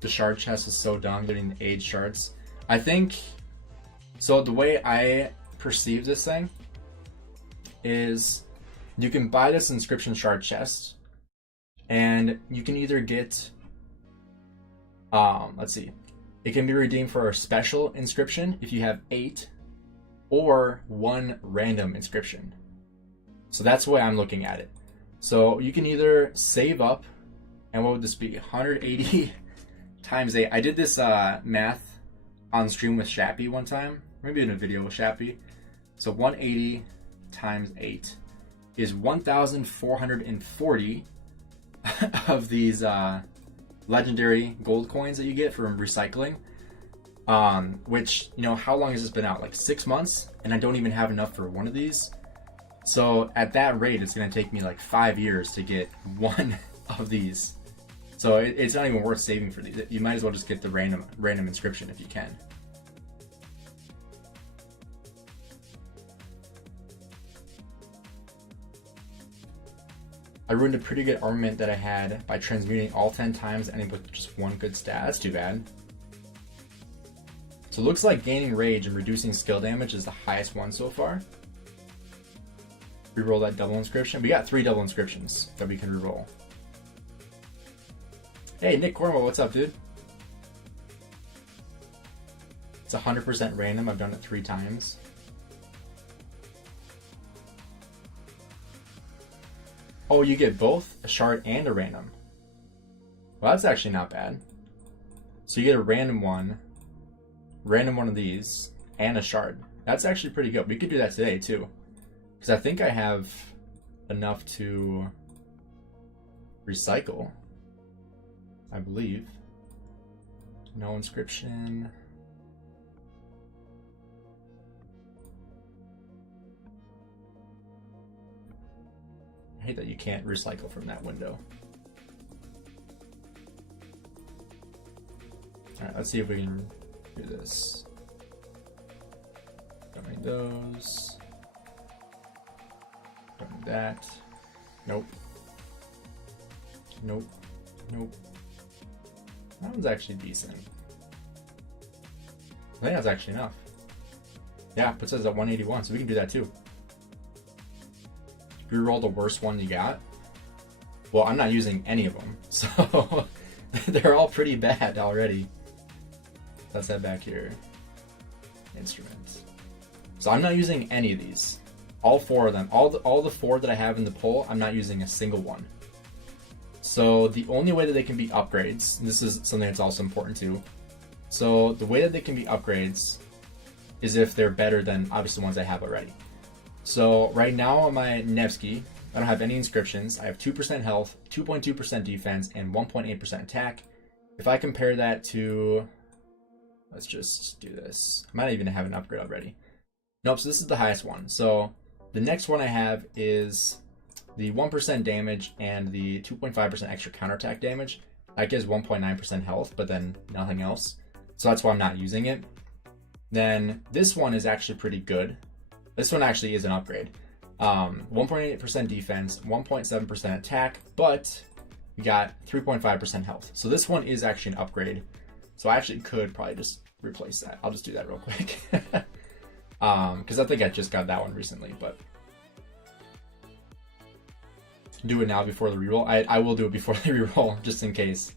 The shard chest is so dumb, getting the age shards. I think, so the way I perceive this thing is you can buy this inscription shard chest, and you can either get, let's see, it can be redeemed for a special inscription if you have 8, or 1 random inscription. So that's the way I'm looking at it. So you can either save up, and what would this be? 180 times 8. I did this math on stream with Shappy one time, maybe in a video with Shappy. So 180 times 8 is 1,440 of these legendary gold coins that you get from recycling. Which, you know, how long has this been out? Like 6 months, and I don't even have enough for one of these. So at that rate, it's going to take me like 5 years to get one of these. So it's not even worth saving for these. You might as well just get the random inscription if you can. I ruined a pretty good armament that I had by transmuting all 10 times, ending with just one good stat. That's too bad. So it looks like gaining rage and reducing skill damage is the highest one so far. Reroll that double inscription. We got 3 double inscriptions that we can reroll. Hey, Nick Cornwell, what's up, dude? It's 100% random. I've done it 3 times. Oh, you get both a shard and a random. Well, that's actually not bad. So you get a random one of these, and a shard. That's actually pretty good. We could do that today too, because I think I have enough to recycle, I believe. No inscription. I hate that you can't recycle from that window. Alright, let's see if we can do this. Don't need those. Don't need that. Nope. Nope. Nope. That one's actually decent. I think that's actually enough. Yeah, puts us at 181, so we can do that too. Reroll the worst one you got. Well, I'm not using any of them, so they're all pretty bad already. Let's head back here. Instruments. So I'm not using any of these. All 4 of them. All the 4 that I have in the poll, I'm not using a single one. So the only way that they can be upgrades, and this is something that's also important too. So the way that they can be upgrades is if they're better than obviously the ones I have already. So right now on my Nevsky, I don't have any inscriptions. I have 2% health, 2.2% defense, and 1.8% attack. If I compare that to, let's just do this. I might even have an upgrade already. Nope, so this is the highest one. So the next one I have is the 1% damage and the 2.5% extra counterattack damage. That gives 1.9% health, but then nothing else. So that's why I'm not using it. Then this one is actually pretty good. This one actually is an upgrade. 1.8% defense, 1.7% attack, but we got 3.5% health. So this one is actually an upgrade. So I actually could probably just replace that. I'll just do that real quick. Because I think I just got that one recently, but do it now before the reroll. I will do it before the reroll, just in case.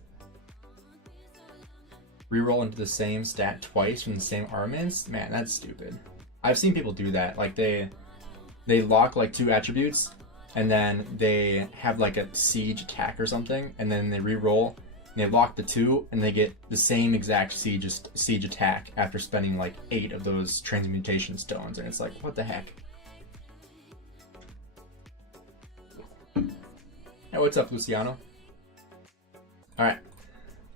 Reroll into the same stat twice from the same armaments? Man, that's stupid. I've seen people do that. Like they lock like 2 attributes, and then they have like a siege attack or something, and then they reroll, and they lock the 2, and they get the same exact siege attack after spending like 8 of those transmutation stones, and it's like, what the heck? Hey, what's up, Luciano? Alright,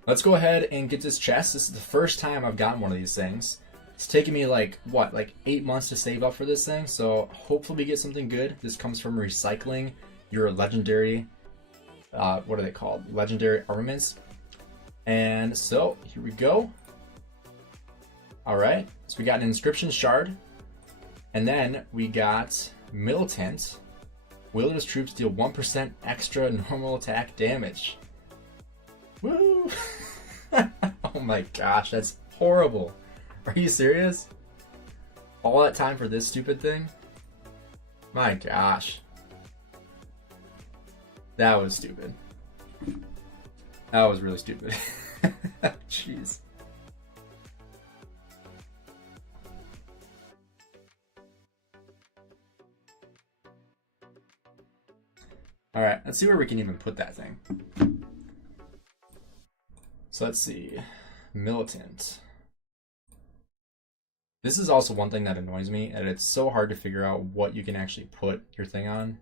let's go ahead and get this chest. This is the first time I've gotten one of these things. It's taken me like 8 months to save up for this thing, so hopefully we get something good. This comes from recycling your legendary, what are they called? Legendary armaments. And so here we go. Alright, so we got an inscription shard, and then we got militant. Wielders troops deal 1% extra normal attack damage. Woo! Oh my gosh, that's horrible. Are you serious? All that time for this stupid thing? My gosh. That was stupid. That was really stupid. Jeez. Alright, let's see where we can even put that thing. So let's see. Militant. This is also one thing that annoys me, and it's so hard to figure out what you can actually put your thing on.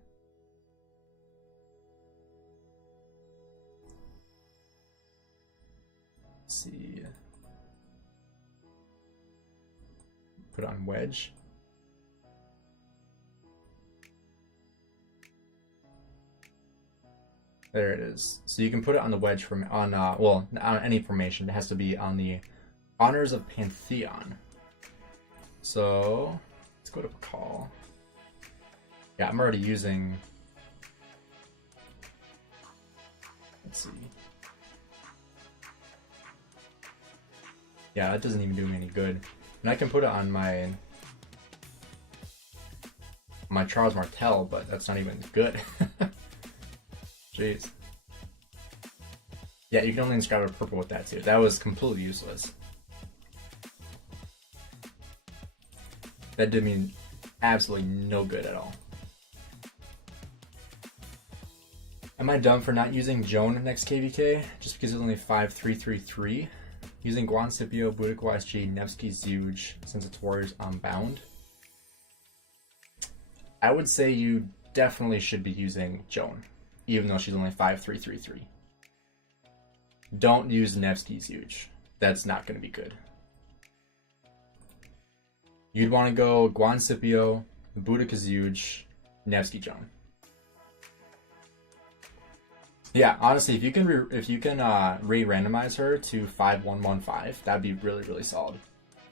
Let's see. Put it on wedge. There it is. So you can put it on the wedge from on any formation. It has to be on the Honors of Pantheon. So let's go to call. Yeah, I'm already using. Let's see. Yeah, that doesn't even do me any good. And I can put it on my Charles Martel, but that's not even good. Jeez. Yeah, you can only inscribe a purple with that too. That was completely useless. That did me absolutely no good at all. Am I dumb for not using Joan next KVK? Just because it's only 5-3-3-3? Using Guan Scipio, Boudica YSG, Nevsky Zuge, since it's Warriors Unbound? I would say you definitely should be using Joan, even though she's only 5-3-3-3. Don't use Nevsky Zuge. That's not going to be good. You'd want to go Guan Scipio, Boudica Zuge, Nevsky Joan. Yeah, honestly, if you can re-randomize her to 5-1-1-5, that'd be really, really solid.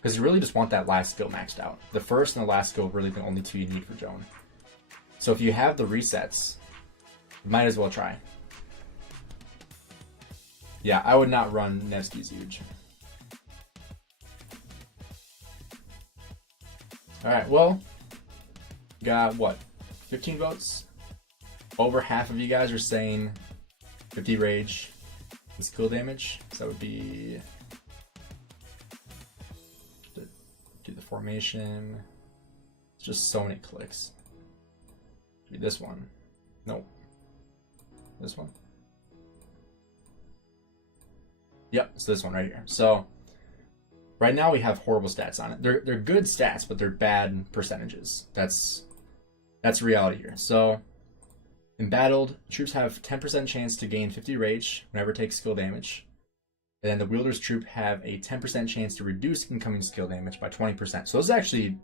Because you really just want that last skill maxed out. The first and the last skill are really the only two you need for Joan. So if you have the resets, you might as well try. Yeah, I would not run Nevsky's huge. Alright, well, got what? 15 votes? Over half of you guys are saying 50 rage and skill damage. So that would be do the formation. It's just so many clicks. Do this one. Nope. This one. Yep, it's this one right here. So right now we have horrible stats on it. They're good stats, but they're bad percentages. That's reality here. So embattled, troops have 10% chance to gain 50 rage whenever it takes skill damage. And then the wielder's troop have a 10% chance to reduce incoming skill damage by 20%. So those actually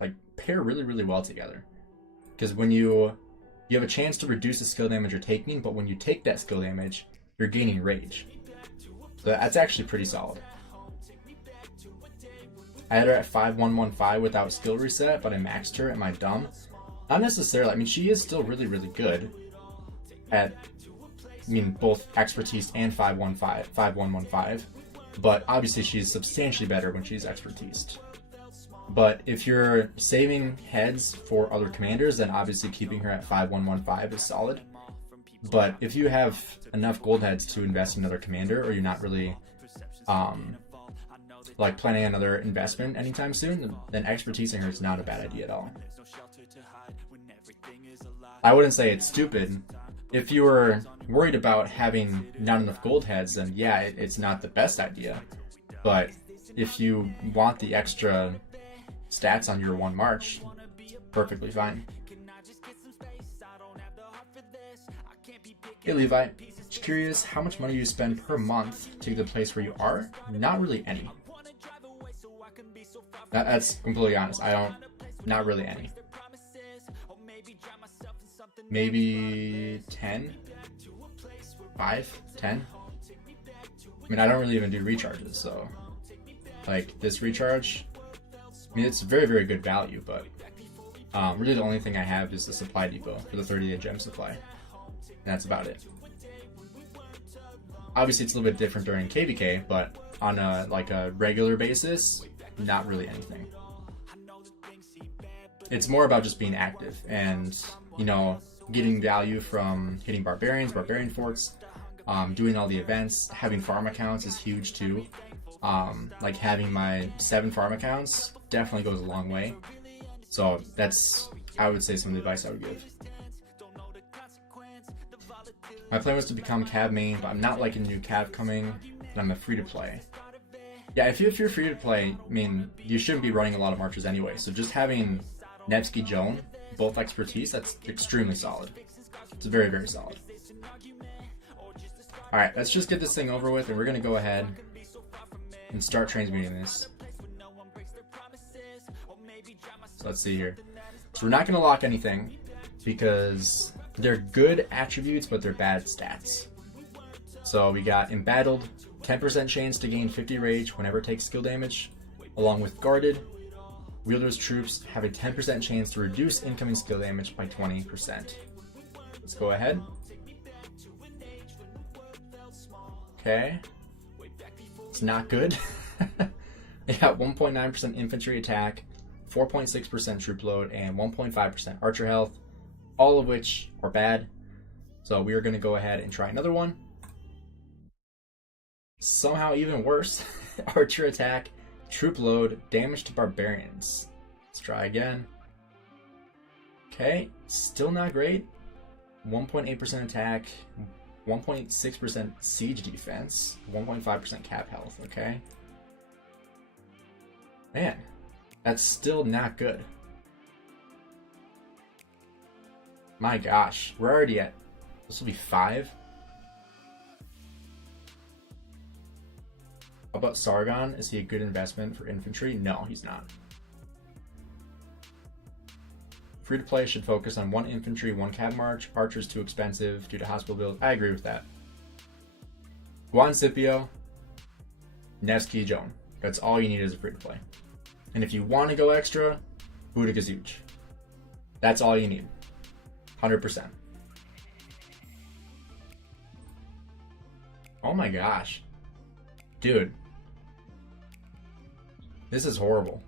like pair really, really well together. Because when you have a chance to reduce the skill damage you're taking, but when you take that skill damage, you're gaining rage. So that's actually pretty solid. I had her at 5-1-1-5 without skill reset, but I maxed her. Am I dumb? Not necessarily. I mean, she is still really, really good at, both expertise and 5-1-5, but obviously she's substantially better when she's expertised. But if you're saving heads for other commanders, then obviously keeping her at 5-1-1-5 is solid. But if you have enough gold heads to invest in another commander, or you're not really like planning another investment anytime soon, then expertising her is not a bad idea at all. I wouldn't say it's stupid. If you were worried about having not enough gold heads, then yeah, it's not the best idea. But if you want the extra stats on your one march, perfectly fine. Hey Levi, just curious, how much money you spend per month to get to the place where you are? Not really any. That's completely honest. Not really any. Maybe 10? 5? 10? I mean, I don't really even do recharges, so like this recharge, I mean, it's very, very good value, but really the only thing I have is the supply depot for the 30-day gem supply. And that's about it. Obviously, it's a little bit different during KVK, but on a regular basis, not really anything. It's more about just being active and, getting value from hitting barbarian forts, doing all the events. Having farm accounts is huge too. Like having my 7 farm accounts definitely goes a long way. So that's, I would say, some of the advice I would give. My plan was to become Cav main, but I'm not liking the new Cav coming, and I'm a free to play. Yeah, if you're free to play, I mean, you shouldn't be running a lot of archers anyway. So just having Nevsky Joan, both expertise, that's extremely solid. It's very, very solid. Alright, let's just get this thing over with, and we're going to go ahead and start transmuting this. So let's see here. So we're not going to lock anything, because they're good attributes, but they're bad stats. So we got Embattled, 10% chance to gain 50 rage whenever it takes skill damage, along with Guarded. Wielder's troops have a 10% chance to reduce incoming skill damage by 20%. Let's go ahead. Okay. It's not good. They got 1.9% infantry attack, 4.6% troop load, and 1.5% archer health, all of which are bad. So we are going to go ahead and try another one. Somehow even worse. Archer attack, troop load, damage to barbarians. Let's try again. Okay, still not great. 1.8% attack, 1.6% siege defense, 1.5% cap health, okay? Man, that's still not good. My gosh, we're already at, this will be 5. How about Sargon? Is he a good investment for infantry? No, he's not. Free to play should focus on 1 infantry, 1 cav march. Archer's too expensive due to hospital build. I agree with that. Juan Scipio, Nevsky Joan. That's all you need as a free to play. And if you want to go extra, Buddha Gazuch. That's all you need. 100%. Oh my gosh. Dude. This is horrible.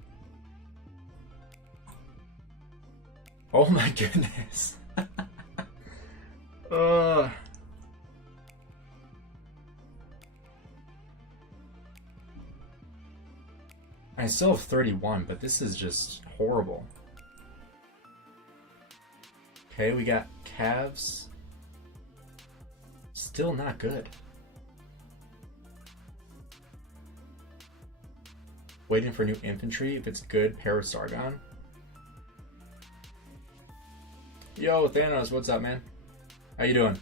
Oh my goodness. I still have 31, but this is just horrible. Okay, we got calves. Still not good. Waiting for new infantry. If it's good, pair with Sargon. Yo, Thanos, what's up, man? How you doing?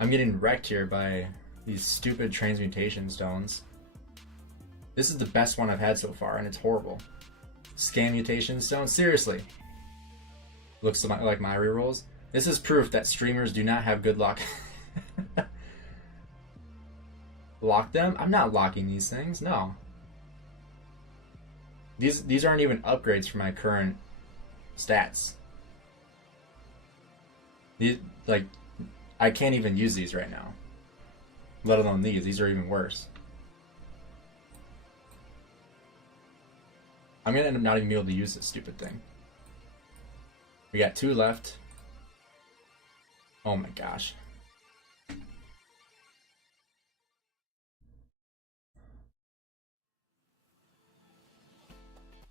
I'm getting wrecked here by these stupid transmutation stones. This is the best one I've had so far, and it's horrible. Scan mutation stone? Seriously. Looks like my rerolls. This is proof that streamers do not have good luck. Lock them? I'm not locking these things, no. These aren't even upgrades for my current stats. These, like, I can't even use these right now. Let alone these. These are even worse. I'm gonna end up not even being able to use this stupid thing. We got 2 left. Oh my gosh.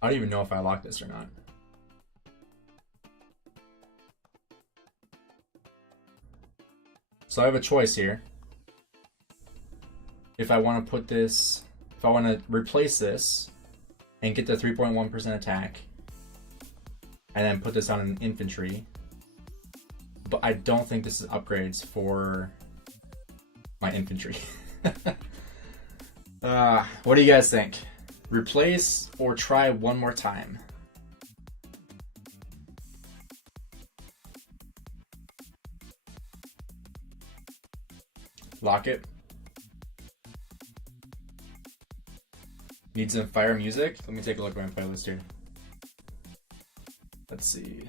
I don't even know if I lock this or not. So I have a choice here. If I want to put this, if I want to replace this and get the 3.1% attack, and then put this on an infantry, but I don't think this is upgrades for my infantry. What do you guys think? Replace or try one more time? Lock it. Need some fire music? Let me take a look at my playlist here. Let's see.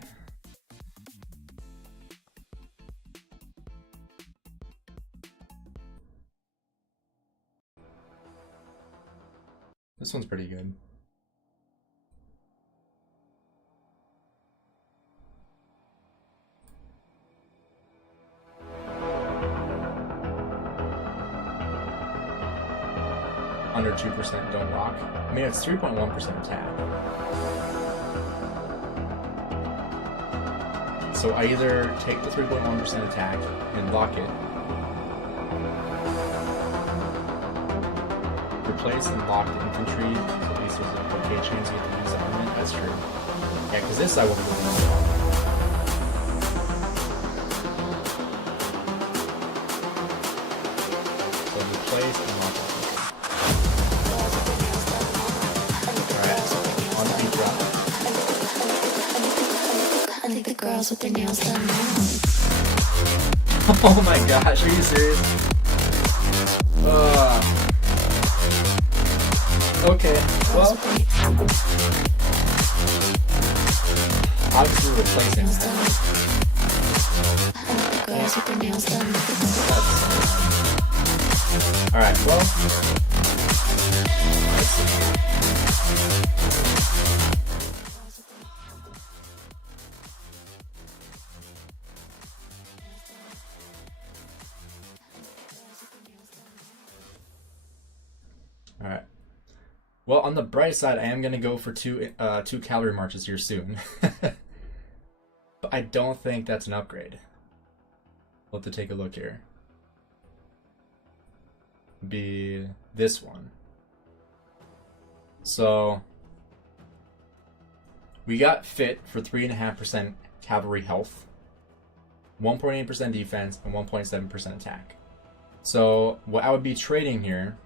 This one's pretty good. Under 2% don't lock. I mean, it's 3.1% attack. So I either take the 3.1% attack and lock it, replace and lock the infantry. At least there's a okay chance you get to use the armament. That's true. Yeah, because this I won't really know. So replace and lock the infantry. Alright, on the beat drop. I think the girls with their nails done now. Oh my gosh, are you serious? Okay, well, obviously we're replacing that. Girls with their nails done. Alright, well, let's see. Alright. Well, on the bright side, I am going to go for two cavalry marches here soon. But I don't think that's an upgrade. We'll have to take a look here. Be this one. So, we got fit for 3.5% cavalry health, 1.8% defense, and 1.7% attack. So, what I would be trading here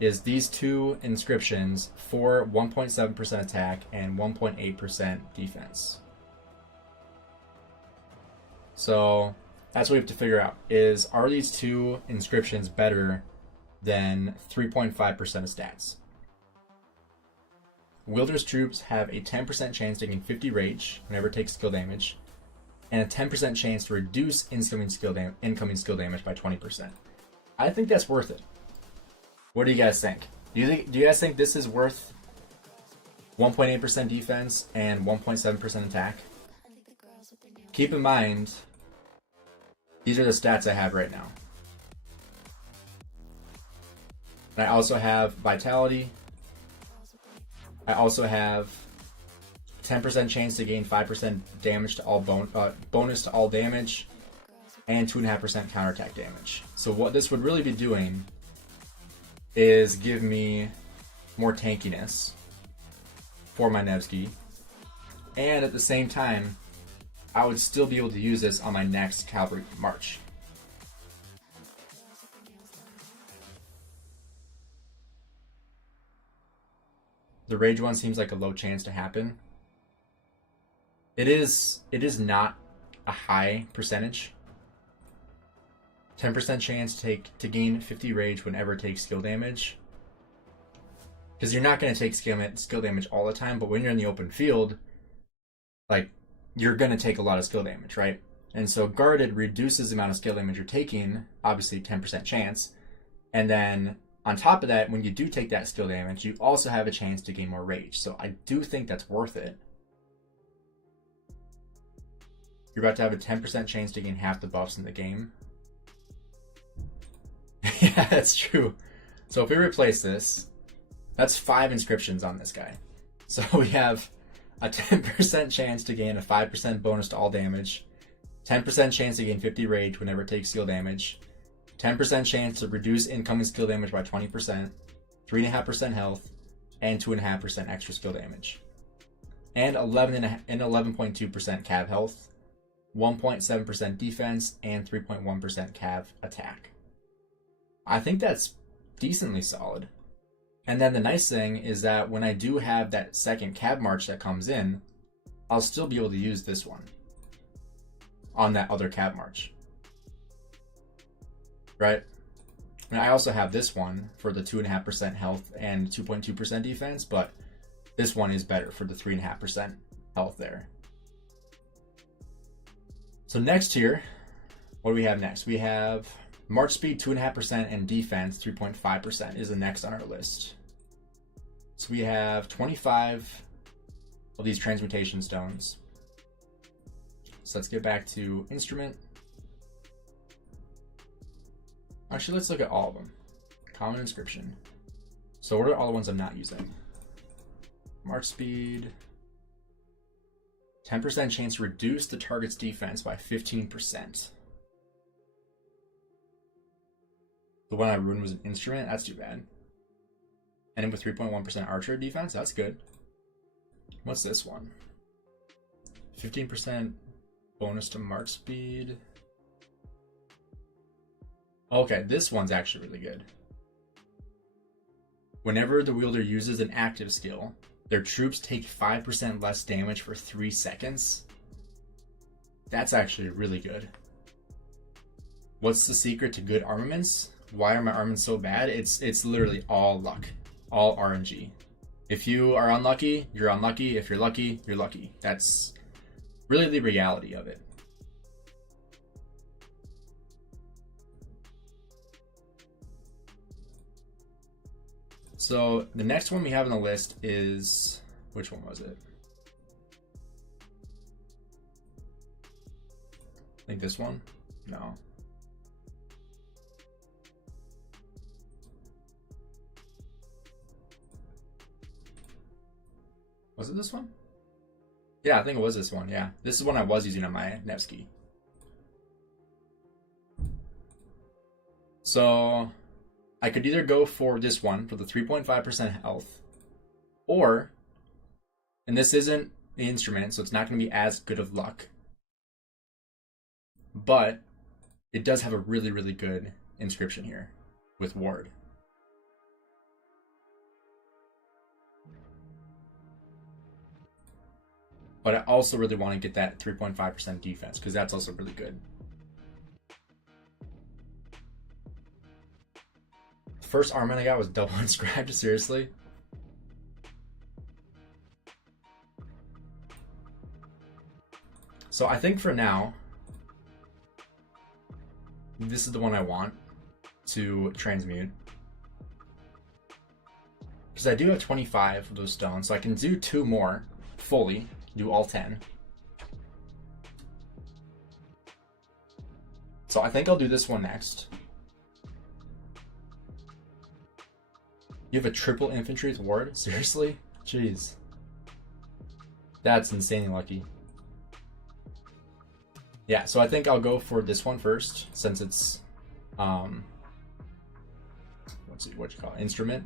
is these two inscriptions for 1.7% attack and 1.8% defense. So that's what we have to figure out, is are these two inscriptions better than 3.5% of stats? Wielder's troops have a 10% chance to gain 50 rage whenever it takes skill damage, and a 10% chance to reduce incoming skill damage by 20%. I think that's worth it. What do you guys think? Do you guys think this is worth 1.8% defense and 1.7% attack? Keep in mind, these are the stats I have right now. And I also have vitality. I also have 10% chance to gain 5% damage to all bonus to all damage, and 2.5% counterattack damage. So what this would really be doing is give me more tankiness for my Nevsky, and at the same time I would still be able to use this on my next cavalry march. The rage one seems like a low chance to happen. It is not a high percentage. 10% chance to gain 50 rage whenever it takes skill damage. Because you're not going to take skill damage all the time, but when you're in the open field, like, you're going to take a lot of skill damage, right? And so guarded reduces the amount of skill damage you're taking, obviously 10% chance. And then on top of that, when you do take that skill damage, you also have a chance to gain more rage. So I do think that's worth it. You're about to have a 10% chance to gain half the buffs in the game. Yeah, that's true. So if we replace this, that's 5 inscriptions on this guy. So we have a 10% chance to gain a 5% bonus to all damage, 10% chance to gain 50 rage whenever it takes skill damage, 10% chance to reduce incoming skill damage by 20%, 3.5% health, and 2.5% extra skill damage, and 11.2% cav health, 1.7% defense, and 3.1% cav attack. I think that's decently solid. And then the nice thing is that when I do have that second cab march that comes in, I'll still be able to use this one on that other cab march. Right? And I also have this one for the 2.5% health and 2.2% defense, but this one is better for the 3.5% health there. So next here, what do we have next? We have March speed 2.5% and defense 3.5% is the next on our list. So we have 25 of these transmutation stones. So let's get back to instrument. Actually, let's look at all of them. Common inscription. So what are all the ones I'm not using? March speed. 10% chance to reduce the target's defense by 15%. The one I ruined was an instrument? That's too bad. And with 3.1% archer defense, that's good. What's this one? 15% bonus to mark speed. Okay, this one's actually really good. Whenever the wielder uses an active skill, their troops take 5% less damage for 3 seconds. That's actually really good. What's the secret to good armaments? Why are my armaments so bad? It's literally all luck, all RNG. If you are unlucky, you're unlucky. If you're lucky, you're lucky. That's really the reality of it. So the next one we have on the list is, which one was it? I think this one? No. Was it this one? Yeah, I think it was this one, yeah. This is one I was using on my Nevsky. So I could either go for this one for the 3.5% health, or, and this isn't the instrument, so it's not going to be as good of luck, but it does have a really, really good inscription here with ward. But I also really want to get that 3.5% defense because that's also really good. First armament I got was double inscribed, seriously. So I think for now, this is the one I want to transmute. Because I do have 25 of those stones, so I can do 2 more fully, do all 10. So I think I'll do this one next. You have a triple infantry with ward? Seriously? Jeez. That's insanely lucky. Yeah, so I think I'll go for this one first, since it's what you call it? Instrument,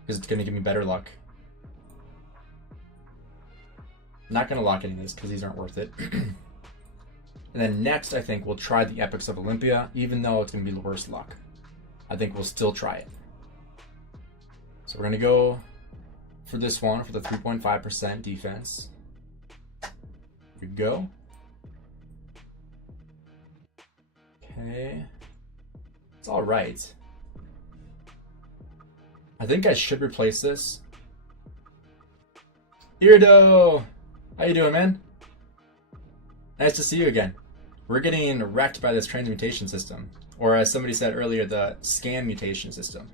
because it's gonna give me better luck. I'm not gonna lock any of this because these aren't worth it. And then next, I think we'll try the Epics of Olympia, even though it's gonna be the worst luck. I think we'll still try it. So we're gonna go for this one for the 3.5% defense. Here we go. Okay, it's all right. I think I should replace this. Irdo, how you doing, man? Nice to see you again. We're getting wrecked by this transmutation system, or as somebody said earlier, the scam mutation system.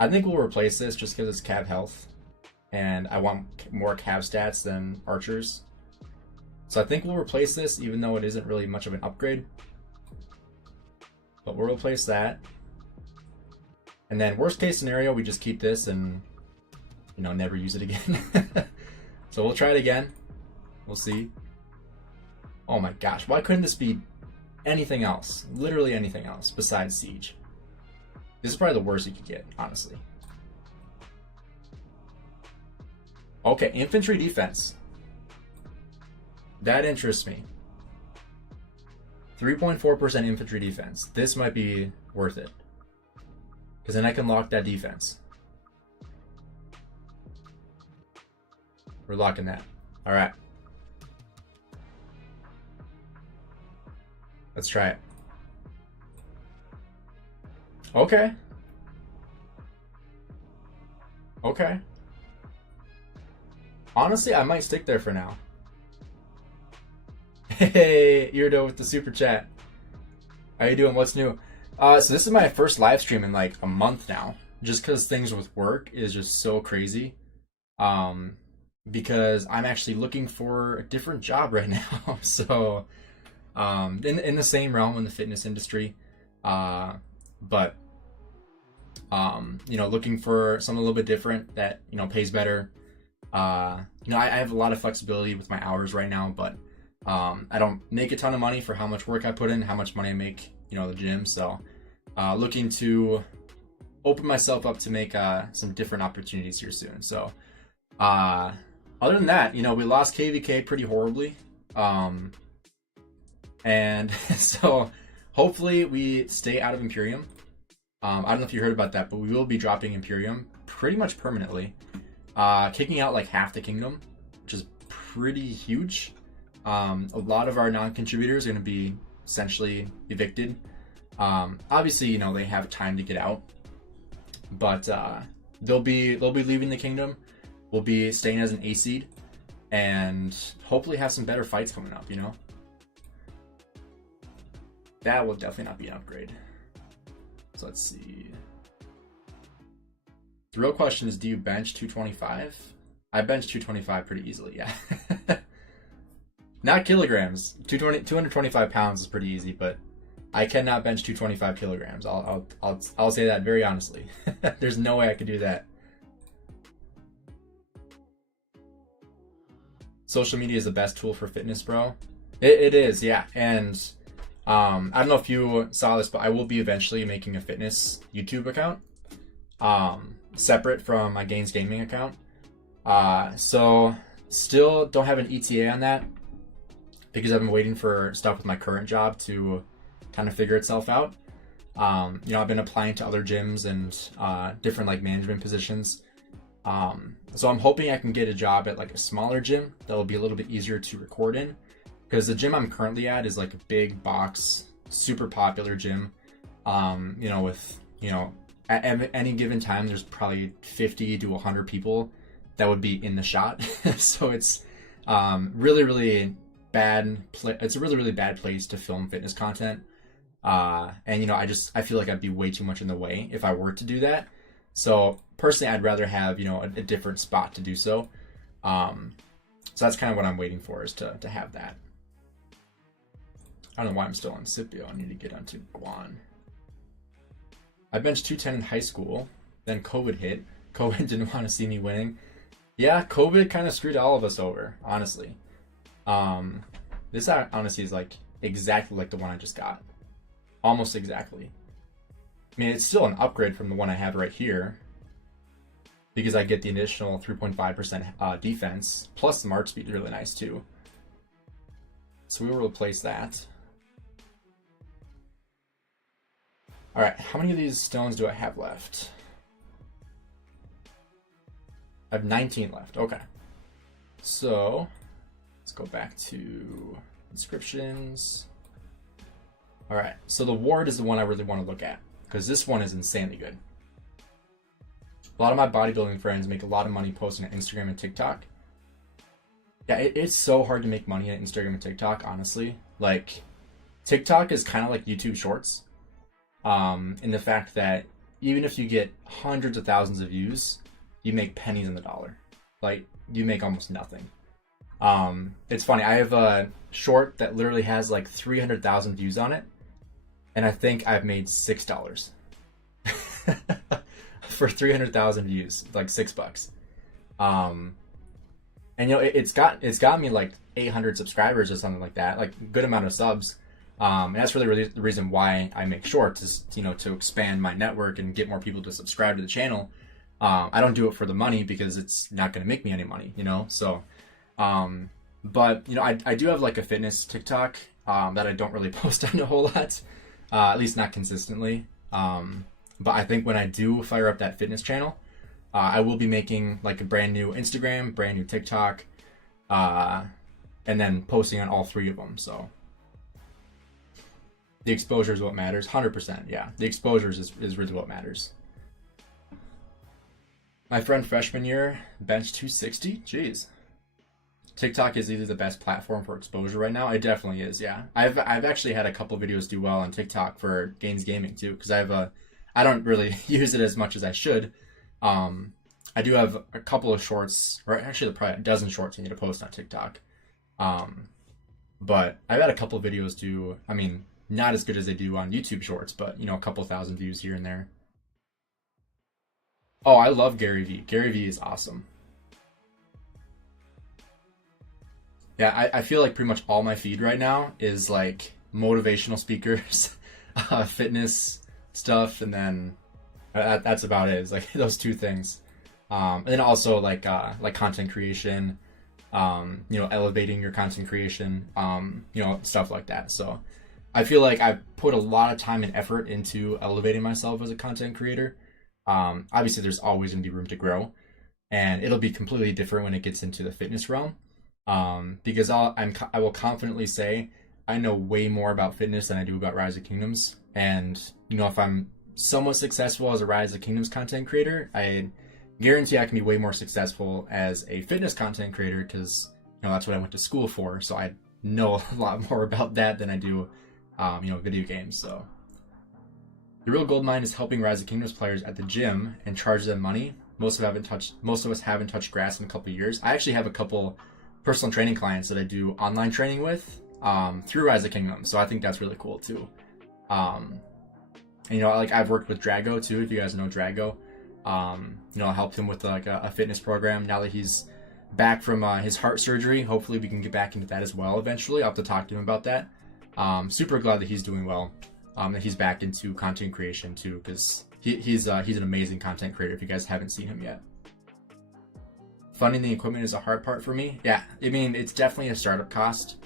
I think we'll replace this just because it's cav health, and I want more cav stats than archers. So I think we'll replace this, even though it isn't really much of an upgrade. But we'll replace that. And then worst case scenario, we just keep this and, you know, never use it again. So we'll try it again. We'll see. Oh my gosh, why couldn't this be anything else? Literally anything else besides siege. This is probably the worst you could get, honestly. Okay, infantry defense. That interests me. 3.4% infantry defense. This might be worth it. Because then I can lock that defense. We're locking that. Alright. Let's try it. Okay. Okay. Honestly, I might stick there for now. Hey, Irdo with the super chat. How you doing? What's new? So this is my first live stream in like a month now, just because things with work is just so crazy. Because I'm actually looking for a different job right now. So, in the same realm in the fitness industry, but you know, looking for something a little bit different that, you know, pays better. You know, I have a lot of flexibility with my hours right now, but I don't make a ton of money for how much work I put in, how much money I make, you know, the gym. So looking to, open myself up to make some different opportunities here soon. So other than that, you know, we lost KVK pretty horribly. And so hopefully we stay out of Imperium. I don't know if you heard about that, but we will be dropping Imperium pretty much permanently. Kicking out like half the kingdom, which is pretty huge. A lot of our non-contributors are going to be essentially evicted. Obviously, you know, they have time to get out, but they'll be leaving the kingdom. We'll be staying as an A seed, and hopefully have some better fights coming up. You know, that will definitely not be an upgrade. So let's see. The real question is, do you bench 225? I bench 225 pretty easily, yeah. Not kilograms. 225 pounds is pretty easy, but I cannot bench 225 kilograms. I'll say that very honestly. There's no way I could do that. Social media is the best tool for fitness, bro. It is, yeah. And I don't know if you saw this, but I will be eventually making a fitness YouTube account, separate from my Gainz Gaming account. So still don't have an ETA on that because I've been waiting for stuff with my current job to kind of figure itself out. You know, I've been applying to other gyms and different like management positions. So I'm hoping I can get a job at like a smaller gym that will be a little bit easier to record in, because the gym I'm currently at is like a big box, super popular gym. You know, with, you know, at any given time, there's probably 50 to 100 people that would be in the shot. So it's really bad. It's a really bad place to film fitness content. And you know, I feel like I'd be way too much in the way if I were to do that. So personally, I'd rather have, you know, a different spot to do so. So that's kind of what I'm waiting for, is to have that. I don't know why I'm still on Scipio. I need to get onto Guan. I benched 210 in high school. Then COVID hit. COVID didn't want to see me winning. Yeah, COVID kind of screwed all of us over, honestly. This honestly is like exactly like the one I just got. Almost exactly. I mean, it's still an upgrade from the one I have right here, because I get the additional 3.5% defense, plus the march speed is really nice too. So we will replace that. All right, how many of these stones do I have left? I have 19 left. Okay. So let's go back to inscriptions. All right, so the ward is the one I really want to look at, because this one is insanely good. A lot of my bodybuilding friends make a lot of money posting on Instagram and TikTok. Yeah, it's so hard to make money on Instagram and TikTok, honestly. Like, TikTok is kind of like YouTube Shorts, in the fact that even if you get hundreds of thousands of views, you make pennies on the dollar. Like, you make almost nothing. It's funny, I have a short that literally has like 300,000 views on it, and I think I've made $6 for 300,000 views, like $6. And you know, it's got me like 800 subscribers or something like that, like a good amount of subs. And that's really the reason why I make shorts, is, you know, to expand my network and get more people to subscribe to the channel. I don't do it for the money, because it's not going to make me any money, you know. So, but you know, I do have like a fitness TikTok that I don't really post on a whole lot, at least not consistently. But I think when I do fire up that fitness channel, I will be making like a brand new Instagram, brand new TikTok, and then posting on all three of them. So the exposure is what matters. 100%. Yeah, the exposure is really what matters. My friend freshman year benched 260. Jeez. TikTok is either the best platform for exposure right now. It definitely is. Yeah, I've actually had a couple videos do well on TikTok for Gainz Gaming too, because I don't really use it as much as I should. I do have a couple of shorts, or actually probably a dozen shorts I need to post on TikTok. But I've had a couple of videos do, I mean, not as good as they do on YouTube Shorts, but you know, a couple thousand views here and there. Oh, I love Gary Vee. Gary Vee is awesome. Yeah, I feel like pretty much all my feed right now is like motivational speakers, fitness stuff, and then That's about it. It's like those two things. And then also like content creation, elevating your content creation, stuff like that. So I feel like I've put a lot of time and effort into elevating myself as a content creator. Obviously, there's always going to be room to grow, and it'll be completely different when it gets into the fitness realm. Because I will confidently say I know way more about fitness than I do about Rise of Kingdoms. And if I'm somewhat successful as a Rise of Kingdoms content creator, I guarantee I can be way more successful as a fitness content creator, because that's what I went to school for. So I know a lot more about that than I do video games. So the real gold mine is helping Rise of Kingdoms players at the gym and charge them money. Most of us haven't touched grass in a couple of years. I actually have a couple personal training clients that I do online training with through Rise of Kingdoms, so I think that's really cool too. And, I've worked with Drago too, if you guys know Drago. I helped him with like a fitness program. Now that he's back from his heart surgery, hopefully we can get back into that as well eventually. I'll have to talk to him about that. Super glad that he's doing well, that he's back into content creation too, because he's an amazing content creator if you guys haven't seen him yet. Funding the equipment is a hard part for me. Yeah, I mean, it's definitely a startup cost.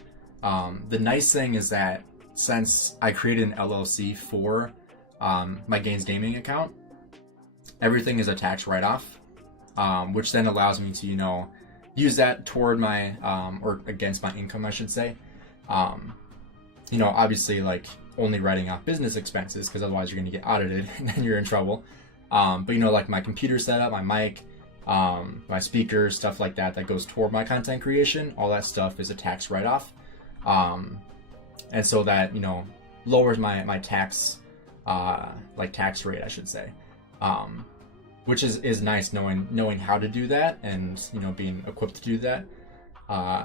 The nice thing is that since I created an LLC for my Gainz Gaming account, everything is a tax write-off, which then allows me to, use that toward my, or against my income, I should say. Obviously, like, only writing off business expenses, because otherwise you're going to get audited and then you're in trouble. But, like my computer setup, my mic, my speakers, stuff like that goes toward my content creation, all that stuff is a tax write-off. And so that, lowers my tax, tax rate, I should say. Which is nice knowing how to do that, and, being equipped to do that,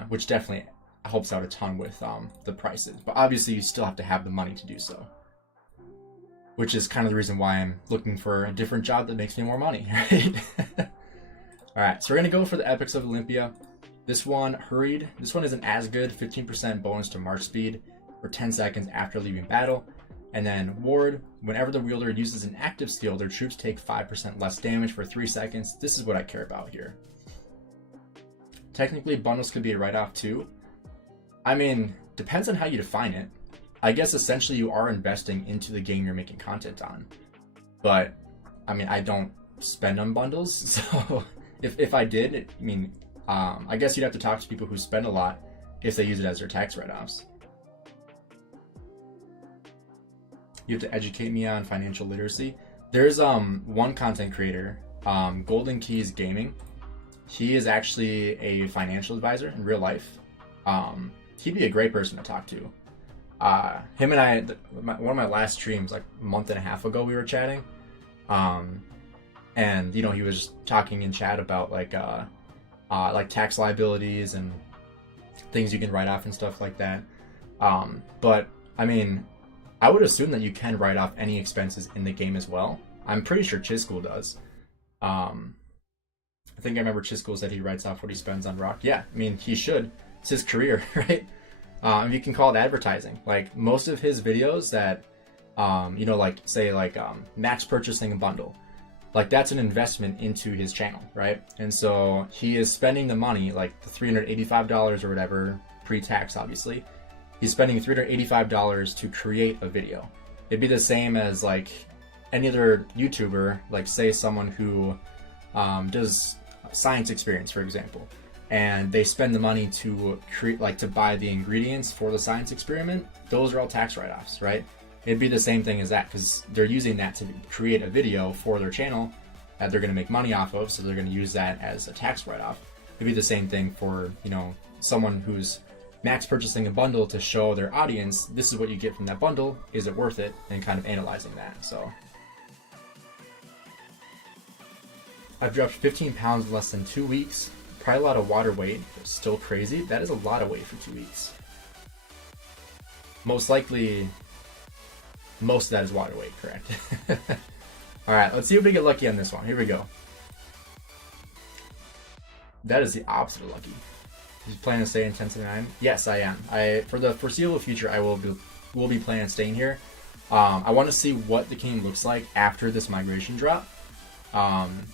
which definitely helps out a ton with the prices. But obviously you still have to have the money to do so, which is kind of the reason why I'm looking for a different job that makes me more money, right? Alright, so we're going to go for the Epics of Olympia. This one, Hurried. This one isn't as good. 15% bonus to march speed for 10 seconds after leaving battle. And then Ward, whenever the wielder uses an active skill, their troops take 5% less damage for 3 seconds. This is what I care about here. Technically, bundles could be a write-off too. I mean, depends on how you define it. I guess essentially you are investing into the game you're making content on. But, I mean, I don't spend on bundles, so if I did, I guess you'd have to talk to people who spend a lot if they use it as their tax write-offs. You have to educate me on financial literacy. There's one content creator, Golden Keys Gaming. He is actually a financial advisor in real life. He'd be a great person to talk to. Him and I, one of my last streams, like a month and a half ago, we were chatting. And he was talking in chat about like tax liabilities and things you can write off and stuff like that. But I mean, I would assume that you can write off any expenses in the game as well. I'm pretty sure chisgule does. I think I remember chisgule said he writes off what he spends on Rock. Yeah, I mean, he should. It's his career, right? You can call it advertising. Like most of his videos that, max purchasing a bundle, like that's an investment into his channel, right? And so he is spending the money, like the $385 or whatever, pre-tax, obviously. He's spending $385 to create a video. It'd be the same as like any other YouTuber, like say someone who does science experience, for example, and they spend the money to create, like to buy the ingredients for the science experiment. Those are all tax write-offs, right? It'd be the same thing as that, because they're using that to create a video for their channel that they're going to make money off of, so they're going to use that as a tax write-off. It'd be the same thing for, someone who's max purchasing a bundle to show their audience, this is what you get from that bundle, is it worth it, and kind of analyzing that. So I've dropped 15 pounds in less than 2 weeks. Probably a lot of water weight, but still crazy. That is a lot of weight for 2 weeks. Most likely, most of that is water weight, correct? Alright, let's see if we get lucky on this one. Here we go. That is the opposite of lucky. You planning to stay in 1079? Yes, I am. For the foreseeable future, I will be planning on staying here. I want to see what the kingdom looks like after this migration drop,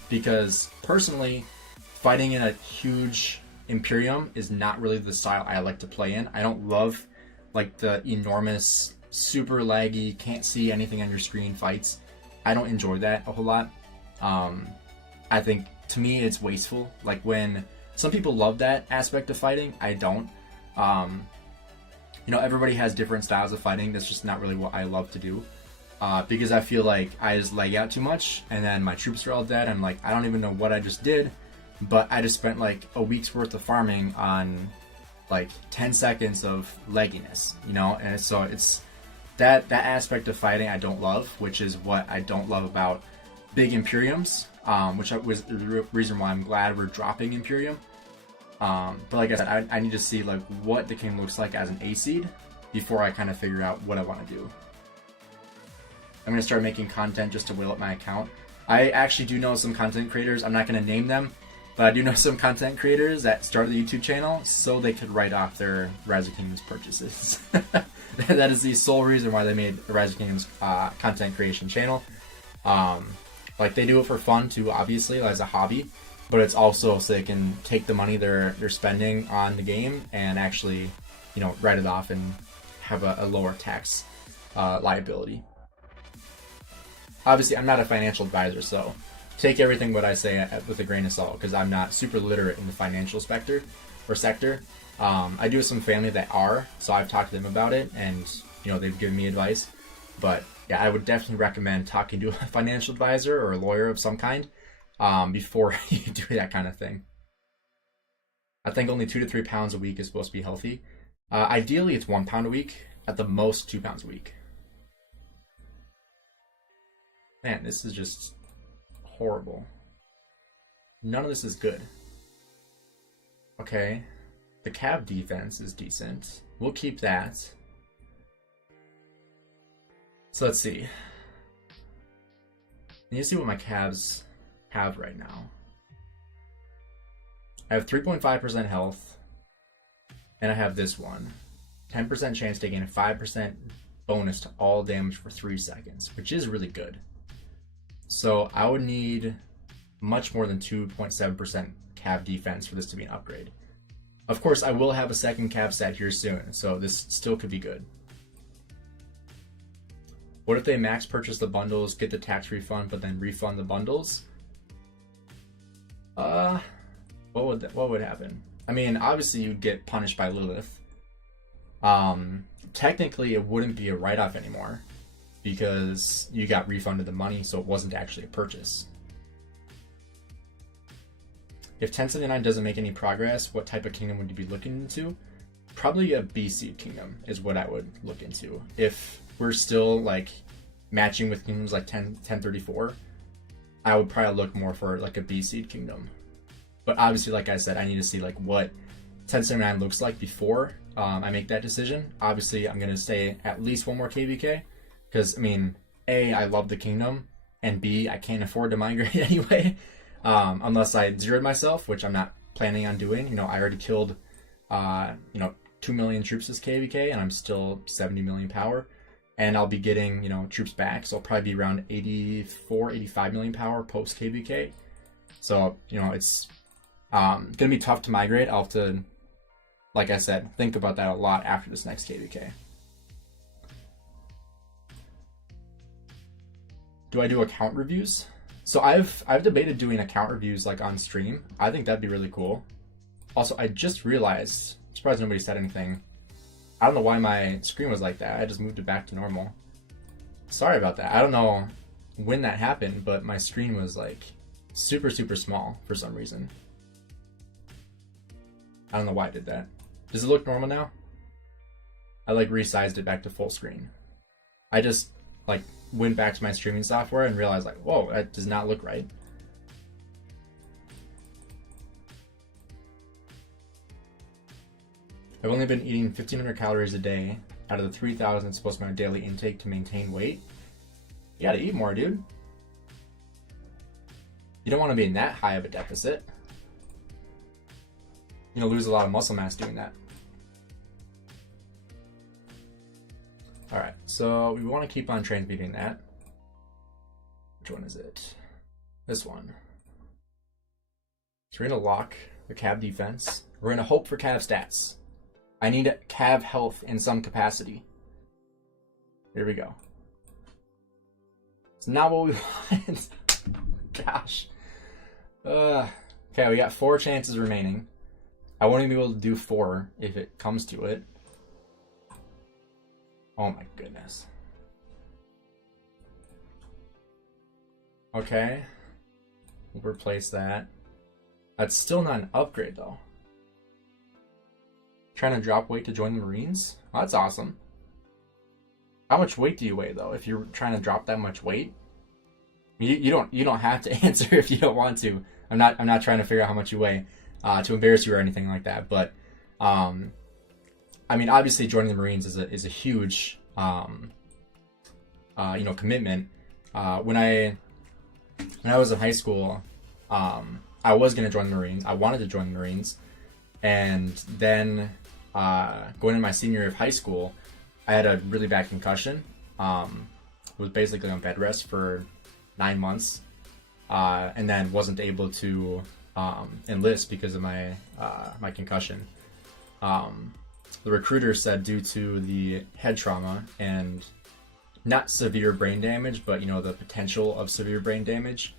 because personally, fighting in a huge Imperium is not really the style I like to play in. I don't love like the enormous, super laggy, can't see anything on your screen fights. I don't enjoy that a whole lot. I think to me it's wasteful. Like when some people love that aspect of fighting, I don't. You know, everybody has different styles of fighting. That's just not really what I love to do. Because I feel like I just lag out too much, and then my troops are all dead. I'm like, I don't even know what I just did, but I just spent like a week's worth of farming on like 10 seconds of lagginess, you know? And so it's that aspect of fighting I don't love, which is what I don't love about big Imperiums, which was the reason why I'm glad we're dropping Imperium. But like I said, I need to see like what the king looks like as an A seed before I kind of figure out what I want to do. I'm going to start making content just to wheel up my account. I actually do know some content creators. I'm not going to name them, but I do know some content creators that started the YouTube channel so they could write off their Rise of Kingdoms purchases. That is the sole reason why they made a Rise of Kingdoms content creation channel. Like they do it for fun too, obviously, as a hobby, but it's also so they can take the money they're spending on the game and actually, you know, write it off and have a lower tax liability. Obviously, I'm not a financial advisor, so take everything what I say with a grain of salt, because I'm not super literate in the financial sector. I do have some family that are, so I've talked to them about it, and you know they've given me advice. But yeah, I would definitely recommend talking to a financial advisor or a lawyer of some kind before you do that kind of thing. I think only 2 to 3 pounds a week is supposed to be healthy. Ideally, it's 1 pound a week. At the most, 2 pounds a week. Man, this is just horrible. None of this is good. Okay. The Cav defense is decent. We'll keep that. So let's see. I need to see what my Cavs have right now. I have 3.5% health. And I have this one. 10% chance to gain a 5% bonus to all damage for 3 seconds, which is really good. So I would need much more than 2.7% Cav defense for this to be an upgrade. Of course, I will have a second Cav set here soon, so this still could be good. What if they max purchase the bundles, get the tax refund, but then refund the bundles? What would happen? I mean, obviously you'd get punished by Lilith. Technically, it wouldn't be a write-off anymore, because you got refunded the money, so it wasn't actually a purchase. If 1079 doesn't make any progress, what type of kingdom would you be looking into? Probably a B seed kingdom is what I would look into. If we're still like matching with kingdoms like 1034, I would probably look more for like a B seed kingdom. But obviously, like I said, I need to see like what 1079 looks like before I make that decision. Obviously, I'm going to say at least 1 more KVK. Because, I mean, A, I love the kingdom, and B, I can't afford to migrate anyway, unless I zeroed myself, which I'm not planning on doing. You know, I already killed, 2 million troops this KVK, and I'm still 70 million power, and I'll be getting, you know, troops back, so I'll probably be around 84, 85 million power post KVK. So, you know, it's going to be tough to migrate. I'll have to, like I said, think about that a lot after this next KVK. Do I do account reviews? So I've debated doing account reviews like on stream. I think that'd be really cool. Also, I just realized, I'm surprised nobody said anything. I don't know why my screen was like that. I just moved it back to normal. Sorry about that. I don't know when that happened, but my screen was like super, super small for some reason. I don't know why I did that. Does it look normal now? I like resized it back to full screen. I just like went back to my streaming software and realized like, whoa, that does not look right. I've only been eating 1,500 calories a day out of the 3,000 supposed to be my daily intake to maintain weight. You gotta eat more, dude. You don't want to be in that high of a deficit. You're gonna lose a lot of muscle mass doing that. Alright, so we want to keep on transmuting that. Which one is it? This one. So we're going to lock the Cav defense. We're going to hope for Cav stats. I need Cav health in some capacity. Here we go. It's not what we want. Gosh. Okay, we got 4 chances remaining. I won't even be able to do 4 if it comes to it. Oh my goodness. Okay. We'll replace that. That's still not an upgrade though. Trying to drop weight to join the Marines? Oh, that's awesome. How much weight do you weigh though? If you're trying to drop that much weight? You don't have to answer if you don't want to. I'm not trying to figure out how much you weigh to embarrass you or anything like that. But I mean, obviously joining the Marines is a huge commitment. When I was in high school, I was gonna join the Marines. I wanted to join the Marines, and then going into my senior year of high school, I had a really bad concussion. Was basically on bed rest for 9 months, and then wasn't able to enlist because of my my concussion. The recruiter said due to the head trauma and not severe brain damage, but the potential of severe brain damage,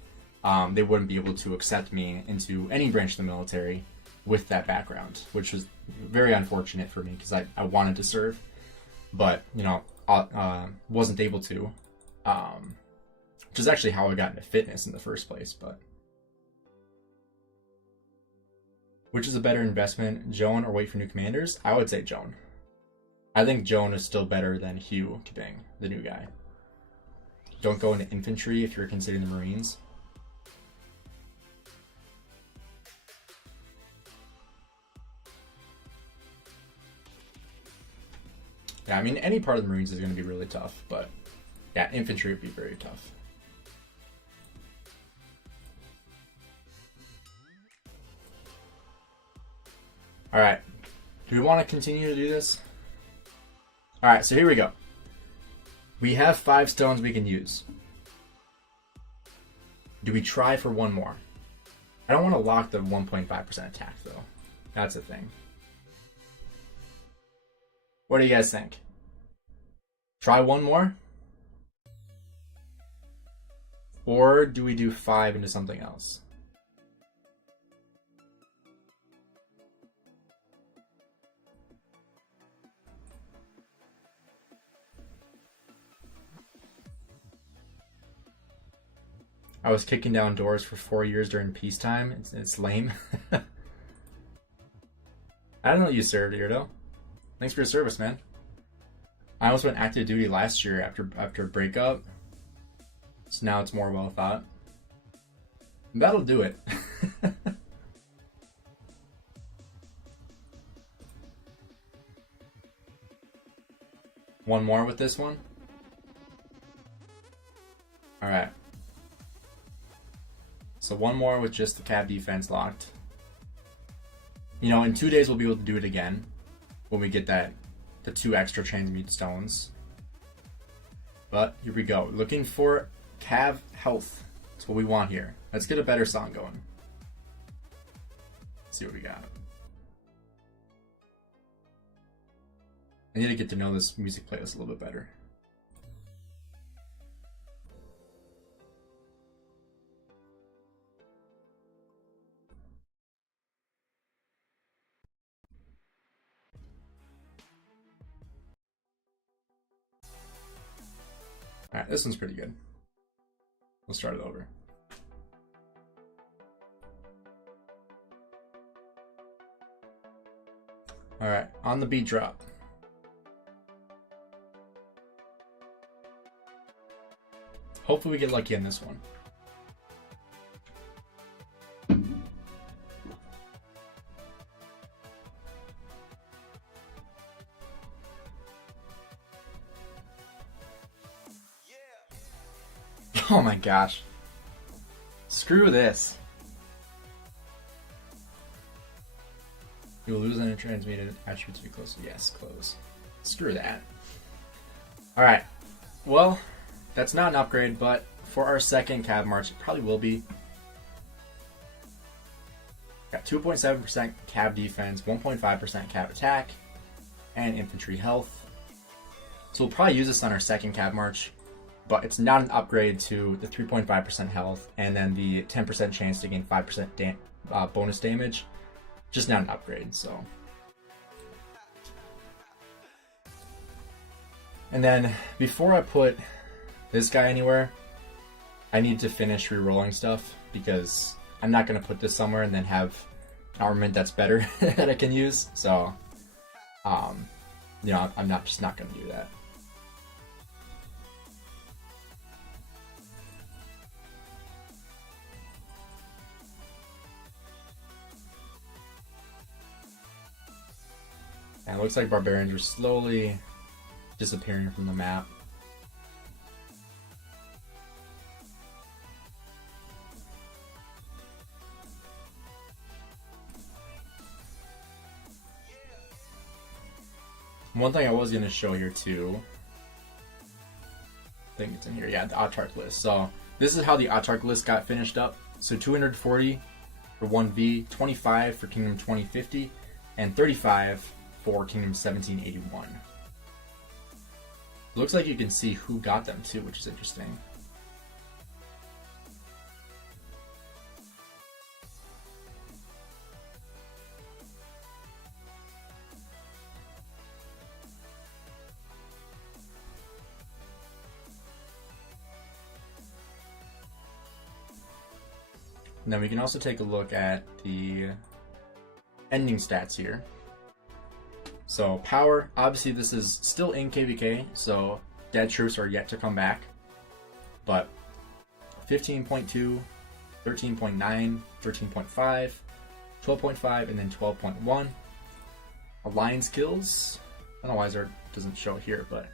they wouldn't be able to accept me into any branch of the military with that background, which was very unfortunate for me because I wanted to serve, but wasn't able to, which is actually how I got into fitness in the first place. But which is a better investment, Joan or wait for new commanders? I would say Joan. I think Joan is still better than Hugh Kibing, the new guy. Don't go into infantry if you're considering the Marines. Yeah, I mean, any part of the Marines is going to be really tough, but yeah, infantry would be very tough. Alright, do we want to continue to do this? Alright, so here we go. We have 5 stones we can use. Do we try for 1 more? I don't want to lock the 1.5% attack, though. That's the thing. What do you guys think? Try 1 more? Or do we do 5 into something else? I was kicking down doors for 4 years during peacetime. It's lame. I don't know you served, Eardo. Thanks for your service, man. I almost went active duty last year after a breakup. So now it's more well thought. That'll do it. One more with this one? Alright. So 1 more with just the Cav defense locked. In 2 days we'll be able to do it again when we get the 2 extra transmute stones. But here we go. Looking for Cav health. That's what we want here. Let's get a better song going. Let's see what we got. I need to get to know this music playlist a little bit better. Alright, this one's pretty good. We'll start it over. Alright, on the beat drop. Hopefully we get lucky on this one. Oh my gosh. Screw this. You will lose any transmuted attributes to be close. Yes, close. Screw that. Alright, well, that's not an upgrade, but for our second cav march, it probably will be. Got 2.7% cav defense, 1.5% cav attack, and infantry health. So we'll probably use this on our second cav march, but it's not an upgrade to the 3.5% health and then the 10% chance to gain 5% bonus damage. Just not an upgrade, so. And then before I put this guy anywhere, I need to finish rerolling stuff because I'm not going to put this somewhere and then have an armament that's better that I can use. So, you know, I'm just not going to do that. And it looks like barbarians are slowly disappearing from the map. One thing I was going to show here too, I think it's in here, yeah, the Autarch list. So this is how the Autarch list got finished up. So 240 for 1V, 25 for Kingdom 2050, and 35 for Kingdom 1781. Looks like you can see who got them too, which is interesting. And then we can also take a look at the ending stats here. So power, obviously this is still in KVK, so dead troops are yet to come back. But 15.2, 13.9, 13.5, 12.5, and then 12.1. Alliance kills, I don't know why it doesn't show it here, but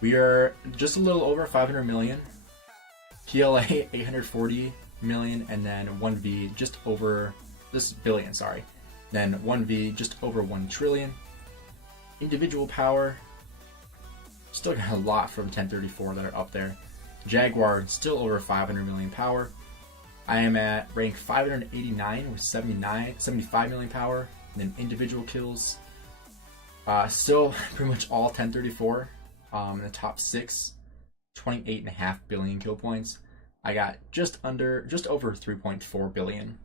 we are just a little over 500 million. PLA 840 million, and then 1V just over, this is billion, sorry. Then 1V just over 1 trillion. Individual power, still got a lot from 1034 that are up there. Jaguar, still over 500 million power. I am at rank 589 with 75 million power. And then individual kills, still pretty much all 1034 in the top 6, 28.5 billion kill points. I got just over 3.4 billion.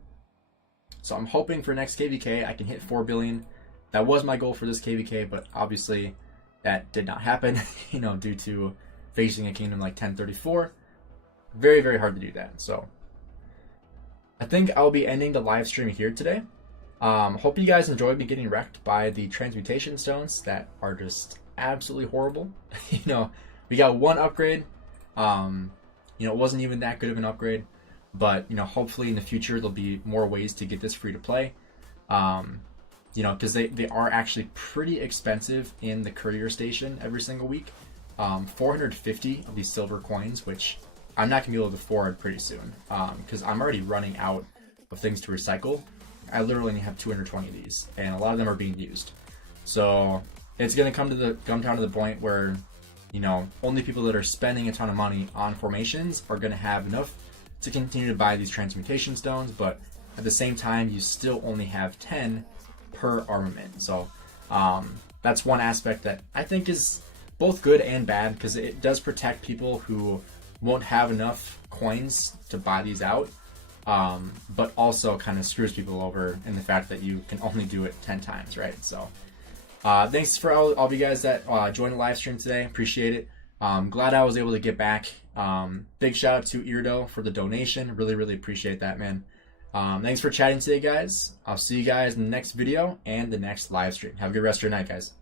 So I'm hoping for next KVK I can hit 4 billion. That was my goal for this KVK, but obviously that did not happen, you know, due to facing a kingdom like 1034. Very, very hard to do that. So I think I'll be ending the live stream here today. Hope you guys enjoyed me getting wrecked by the transmutation stones that are just absolutely horrible. You know, we got one upgrade. You know, it wasn't even that good of an upgrade, but you know, hopefully in the future there'll be more ways to get this free to play. You know, because they are actually pretty expensive in the courier station every single week. 450 of these silver coins, which I'm not gonna be able to afford pretty soon, because I'm already running out of things to recycle. I literally only have 220 of these, and a lot of them are being used. So it's gonna come down to the point where, you know, only people that are spending a ton of money on formations are gonna have enough to continue to buy these transmutation stones, but at the same time, you still only have 10 per armament. So that's one aspect that I think is both good and bad, because it does protect people who won't have enough coins to buy these out, but also kind of screws people over in the fact that you can only do it 10 times, right? So thanks for all of you guys that joined the live stream today. Appreciate it. Glad I was able to get back. Big shout out to Irdo for the donation. Really, really appreciate that, man. Thanks for chatting today, guys. I'll see you guys in the next video and the next live stream. Have a good rest of your night, guys.